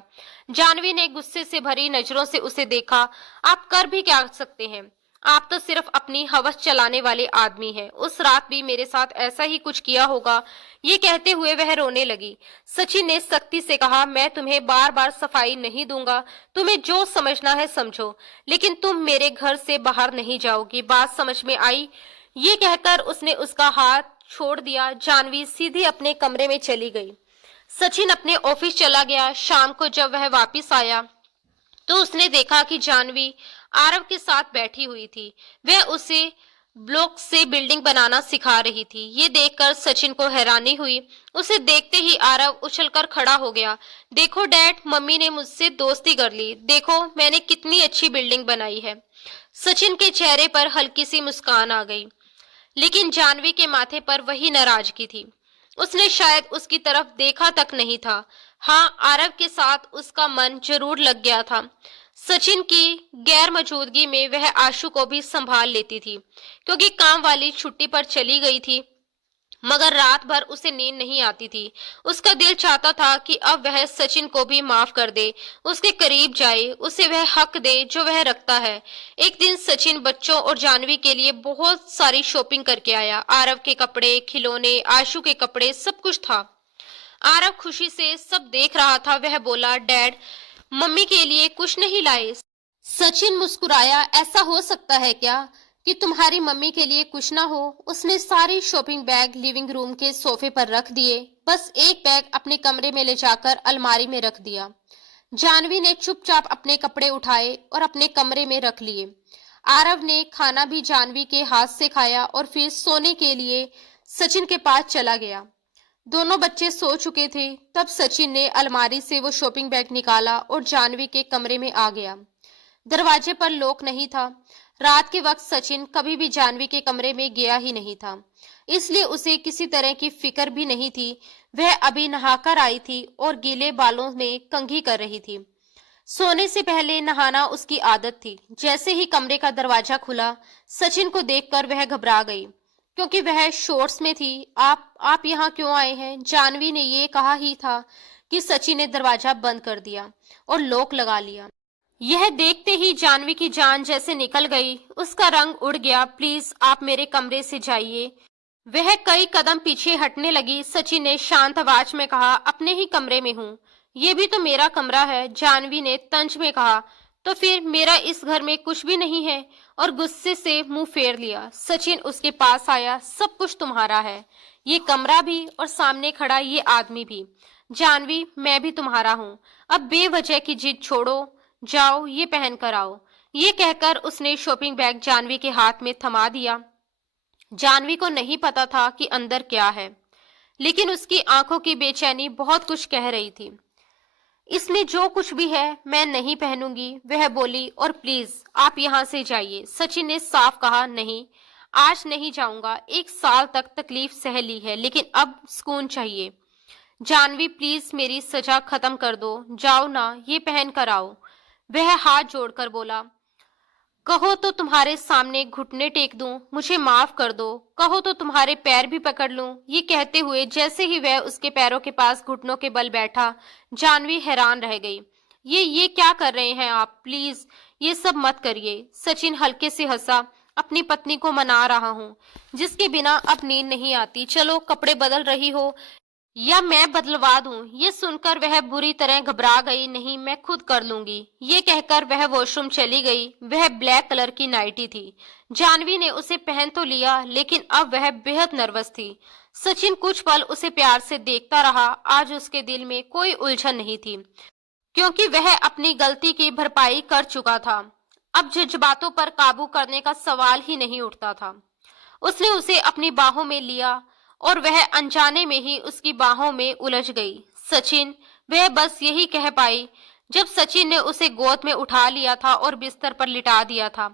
जानवी ने गुस्से से भरी नजरों से उसे देखा। आप कर भी क्या सकते हैं? आप तो सिर्फ अपनी हवस चलाने वाले आदमी हैं। उस रात भी मेरे साथ ऐसा ही कुछ किया होगा। ये कहते हुए वह रोने लगी। सचिन ने सख्ती से कहा, मैं तुम्हें बार बार सफाई नहीं दूंगा, तुम्हें जो समझना है समझो, लेकिन तुम मेरे घर से बाहर नहीं जाओगी। बात समझ में आई? ये कहकर उसने उसका हाथ छोड़ दिया। जानवी सीधी अपने कमरे में चली गई। सचिन अपने ऑफिस चला गया। शाम को जब वह वापस आया तो उसने देखा कि जानवी आरव के साथ बैठी हुई थी। वह उसे ब्लॉक से बिल्डिंग बनाना सिखा रही थी। ये देखकर सचिन को हैरानी हुई। उसे देखते ही आरव उछलकर खड़ा हो गया। देखो डैड, मम्मी ने मुझसे दोस्ती कर ली, देखो मैंने कितनी अच्छी बिल्डिंग बनाई है। सचिन के चेहरे पर हल्की सी मुस्कान आ गई, लेकिन जानवी के माथे पर वही नाराजगी थी। उसने शायद उसकी तरफ देखा तक नहीं था। हाँ, आरव के साथ उसका मन जरूर लग गया था। सचिन की गैर मौजूदगी में वह आशु को भी संभाल लेती थी, क्योंकि काम वाली छुट्टी पर चली गई थी। मगर रात भर उसे नींद नहीं आती थी। उसका दिल चाहता था कि अब वह सचिन को भी माफ कर दे, उसके करीब जाए, उसे वह हक दे जो वह रखता है। एक दिन सचिन बच्चों और जानवी के लिए बहुत सारी शॉपिंग करके आया। आरव के कपड़े, खिलौने, आशु के कपड़े, सब कुछ था। आरव खुशी से सब देख रहा था। वह बोला, डैड, मम्मी के लिए कुछ नहीं लाए? सचिन मुस्कुराया। ऐसा हो सकता है क्या कि तुम्हारी मम्मी के लिए कुछ ना हो? उसने सारी शॉपिंग बैग लिविंग रूम के सोफे पर रख दिए। बस एक बैग अपने कमरे में ले जाकर अलमारी में रख दिया। जानवी ने चुपचाप अपने कपड़े उठाए और अपने कमरे में रख लिए। आरव ने खाना भी जानवी के हाथ से खाया और फिर सोने के लिए सचिन के पास चला गया। दोनों बच्चे सो चुके थे। तब सचिन ने अलमारी से वो शॉपिंग बैग निकाला और जानवी के कमरे में आ गया। दरवाजे पर लॉक नहीं था। रात के वक्त सचिन कभी भी जानवी के कमरे में गया ही नहीं था, इसलिए उसे किसी तरह की फिक्र भी नहीं थी। वह अभी नहाकर आई थी और गीले बालों में कंघी कर रही थी। सोने से पहले नहाना उसकी आदत थी। जैसे ही कमरे का दरवाजा खुला, सचिन को देखकर वह घबरा गई, क्योंकि वह शॉर्ट्स में थी। आप यहाँ क्यों आए हैं? जानवी ने ये कहा ही था कि सचिन ने दरवाजा बंद कर दिया और लॉक लगा लिया। यह देखते ही जानवी की जान जैसे निकल गई, उसका रंग उड़ गया। प्लीज आप मेरे कमरे से जाइए। वह कई कदम पीछे हटने लगी। सचिन ने शांत आवाज में कहा, अपने ही कमरे में हूँ। ये भी तो मेरा कमरा है, जानवी ने तंज में कहा। तो फिर मेरा इस घर में कुछ भी नहीं है, और गुस्से से मुंह फेर लिया। सचिन उसके पास आया, सब कुछ तुम्हारा है, ये कमरा भी और सामने खड़ा ये आदमी भी। जानवी, मैं भी तुम्हारा हूँ। अब बेवजह की जिद छोड़ो, जाओ ये पहन कर आओ। ये कहकर उसने शॉपिंग बैग जानवी के हाथ में थमा दिया। जानवी को नहीं पता था कि अंदर क्या है, लेकिन उसकी आंखों की बेचैनी बहुत कुछ कह रही थी। इसमें जो कुछ भी है मैं नहीं पहनूंगी, वह बोली। और प्लीज आप यहाँ से जाइए। सचिन ने साफ कहा, नहीं, आज नहीं जाऊंगा। 1 साल तक तकलीफ सह ली है, लेकिन अब सुकून चाहिए। जानवी, प्लीज मेरी सजा खत्म कर दो, जाओ ना, ये पहन कर आओ। वह हाथ जोड़कर बोला, कहो तो तुम्हारे सामने घुटने टेक दूं, मुझे माफ कर दो। कहो तो तुम्हारे पैर भी पकड़ लूं। ये कहते हुए जैसे ही वह उसके पैरों के पास घुटनों के बल बैठा, जानवी हैरान रह गई। ये क्या कर रहे हैं आप? प्लीज ये सब मत करिए। सचिन हल्के से हंसा, अपनी पत्नी को मना रहा हूँ, जिसके बिना अब नींद नहीं आती। चलो कपड़े बदल रही हो या मैं बदलवा दूं? ये सुनकर वह बुरी तरह घबरा गई। नहीं, मैं खुद कर लूंगी। ये कहकर वह वॉशरूम चली गई। वह ब्लैक कलर की नाइटी थी। जानवी ने उसे पहन तो लिया, लेकिन अब वह बेहद नर्वस थी। सचिन कुछ पल उसे प्यार से देखता रहा। आज उसके दिल में कोई उलझन नहीं थी, क्योंकि वह अपनी गलती की भरपाई कर चुका था। अब जज्बातों पर काबू करने का सवाल ही नहीं उठता था। उसने उसे अपनी बाहों में लिया और वह अनजाने में ही उसकी बाहों में उलझ गई। सचिन, वह बस यही कह पाई जब सचिन ने उसे गोद में उठा लिया था और बिस्तर पर लिटा दिया था।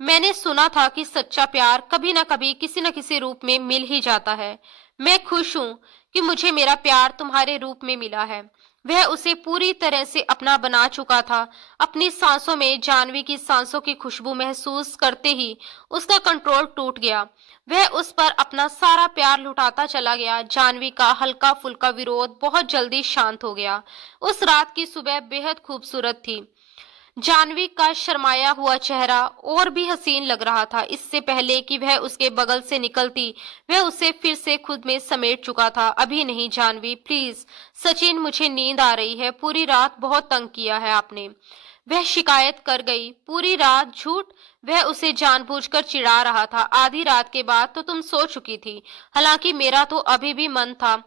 मैंने सुना था कि सच्चा प्यार कभी ना कभी किसी न किसी रूप में मिल ही जाता है। मैं खुश हूं कि मुझे मेरा प्यार तुम्हारे रूप में मिला है। वह उसे पूरी तरह से अपना बना चुका था। अपनी सांसों में जानवी की सांसों की खुशबू महसूस करते ही उसका कंट्रोल टूट गया। वह उस पर अपना सारा प्यार लुटाता चला गया। जानवी का हल्का फुल्का विरोध बहुत जल्दी शांत हो गया। उस रात की सुबह बेहद खूबसूरत थी। जानवी का शर्माया हुआ चेहरा और भी हसीन लग रहा था। इससे पहले कि वह उसके बगल से निकलती, वह उसे फिर से खुद में समेट चुका था। अभी नहीं जानवी, प्लीज। सचिन, मुझे नींद आ रही है, पूरी रात बहुत तंग किया है आपने, वह शिकायत कर गई। पूरी रात? झूठ। वह उसे जानबूझकर चिढ़ा रहा था। आधी रात के बाद तो तुम सो चुकी थी। हालांकि मेरा तो अभी भी मन था।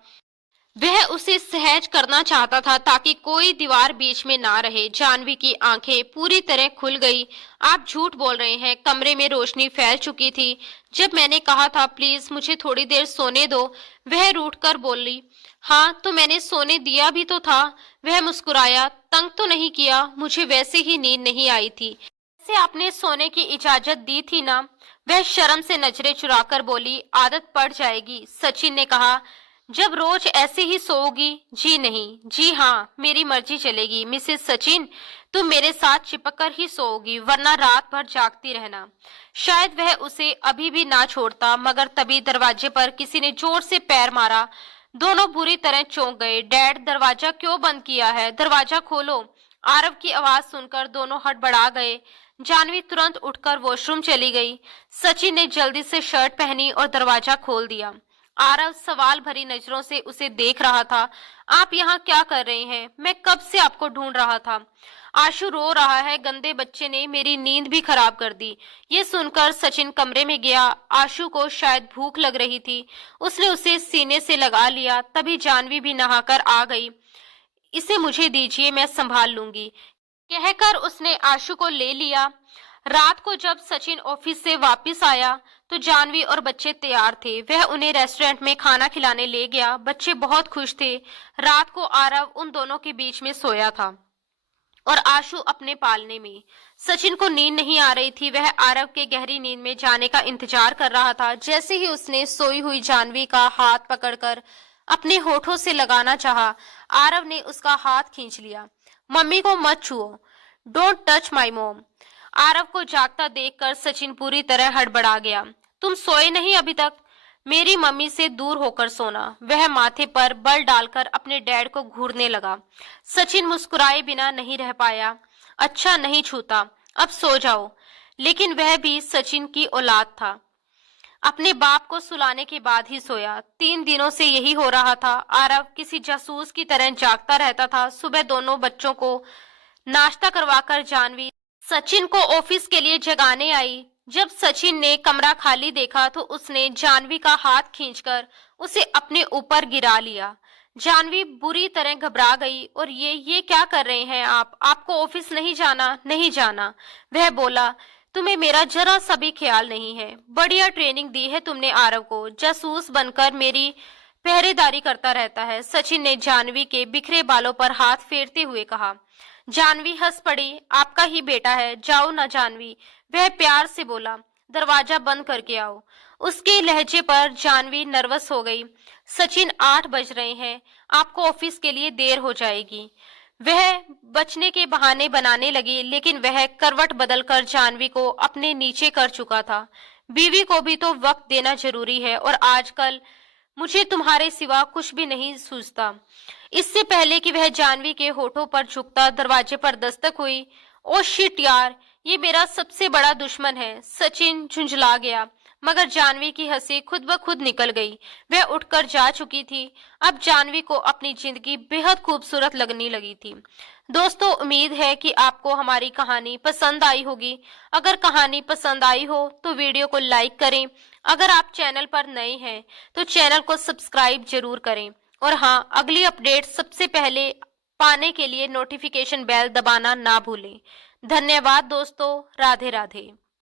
वह उसे सहज करना चाहता था ताकि कोई दीवार बीच में ना रहे। जानवी की आंखें पूरी तरह खुल गई। आप झूठ बोल रहे हैं। कमरे में रोशनी फैल चुकी थी जब मैंने कहा था प्लीज मुझे थोड़ी देर सोने दो। वह रूठ कर बोली, हाँ तो मैंने सोने दिया भी तो था। वह मुस्कुराया, तंग तो नहीं किया, मुझे वैसे ही नींद नहीं आई थी। वैसे आपने सोने की इजाजत दी थी ना? वह शर्म से नजरें चुराकर बोली, आदत पड़ जाएगी। सचिन ने कहा, जब रोज ऐसे ही सोओगी? जी नहीं, जी हाँ, मेरी मर्जी चलेगी। मिसेस सचिन, तुम मेरे साथ चिपक कर ही सोओगी, वरना रात भर जागती रहना। शायद वह उसे अभी भी ना छोड़ता, मगर तभी दरवाजे पर किसी ने जोर से पैर मारा। दोनों बुरी तरह चौंक गए। डैड, दरवाजा क्यों बंद किया है? दरवाजा खोलो। आरव की आवाज सुनकर दोनों हड़बड़ा गए। जानवी तुरंत उठकर वॉशरूम चली गई। सचिन ने जल्दी से शर्ट पहनी और दरवाजा खोल दिया। आरव सवाल भरी नजरों से उसे देख रहा था। आप यहाँ क्या कर रहे हैं? मैं कब से आपको ढूंढ रहा था। आशु रो रहा है, गंदे बच्चे ने मेरी नींद भी खराब कर दी। ये सुनकर सचिन कमरे में गया। आशु को शायद भूख लग रही थी, उसने उसे सीने से लगा लिया। तभी जानवी भी नहाकर आ गई। इसे मुझे दीजिए, मैं संभाल लूंगी, कहकर उसने आशु को ले लिया। रात को जब सचिन ऑफिस से वापस आया तो जानवी और बच्चे तैयार थे। वह उन्हें रेस्टोरेंट में खाना खिलाने ले गया। बच्चे बहुत खुश थे। रात को आरव उन दोनों के बीच में सोया था और आशु अपने पालने में। सचिन को नींद नहीं आ रही थी। वह आरव के गहरी नींद में जाने का इंतजार कर रहा था। जैसे ही उसने सोई हुई जानवी का हाथ पकड़कर अपने होठों से लगाना चाहा, आरव ने उसका हाथ खींच लिया। मम्मी को मत छुओ, don't touch my mom. Aarav को जागता देखकर सचिन पूरी तरह हड़बड़ा गया। तुम सोए नहीं अभी तक? मेरी मम्मी से दूर होकर सोना। वह माथे पर बल डालकर अपने डैड को घूरने लगा। सचिन मुस्कुराए बिना नहीं रह पाया। अच्छा नहीं छूता, अब सो जाओ। लेकिन वह भी सचिन की औलाद था, अपने बाप को सुलाने के बाद ही सोया। 3 दिनों से यही हो रहा था। आरव किसी जासूस की तरह जागता रहता था। सुबह दोनों बच्चों को नाश्ता करवाकर जानवी सचिन को ऑफिस के लिए जगाने आई। जब सचिन ने कमरा खाली देखा तो उसने जानवी का हाथ खींचकर उसे अपने ऊपर गिरा लिया। जानवी बुरी तरह घबरा गई। और ये क्या कर रहे हैं आप? आपको ऑफिस नहीं जाना? नहीं जाना, वह बोला। तुम्हें मेरा जरा सा भी ख्याल नहीं है। बढ़िया ट्रेनिंग दी है तुमने आरव को, जासूस बनकर मेरी पहरेदारी करता रहता है। सचिन ने जानवी के बिखरे बालों पर हाथ फेरते हुए कहा। जानवी हंस पड़ी। आपका ही बेटा है, जाओ ना जानवी, वह प्यार से बोला। दरवाजा बंद करके आओ। उसके लहजे पर जानवी नर्वस हो गई। सचिन, 8 बज रहे हैं, आपको ऑफिस के लिए देर हो जाएगी। वह बचने के बहाने बनाने लगी, लेकिन वह करवट बदलकर जानवी को अपने नीचे कर चुका था। बीवी को भी तो वक्त देना जरूरी है, और आजकल मुझे तुम्हारे सिवा कुछ भी नहीं सूझता। इससे पहले कि वह जानवी के होठों पर झुकता, दरवाजे पर दस्तक हुई। ओ शिट यार, ये मेरा सबसे बड़ा दुश्मन है। सचिन झुंझला गया, मगर जानवी की हंसी खुद ब खुद निकल गई। वह उठकर जा चुकी थी। अब जानवी को अपनी जिंदगी बेहद खूबसूरत लगने लगी थी। दोस्तों, उम्मीद है कि आपको हमारी कहानी पसंद आई होगी। अगर कहानी पसंद आई हो तो वीडियो को लाइक करें। अगर आप चैनल पर नए हैं तो चैनल को सब्सक्राइब जरूर करें। और हाँ, अगली अपडेट सबसे पहले पाने के लिए नोटिफिकेशन बेल दबाना ना भूलें। धन्यवाद दोस्तों, राधे राधे।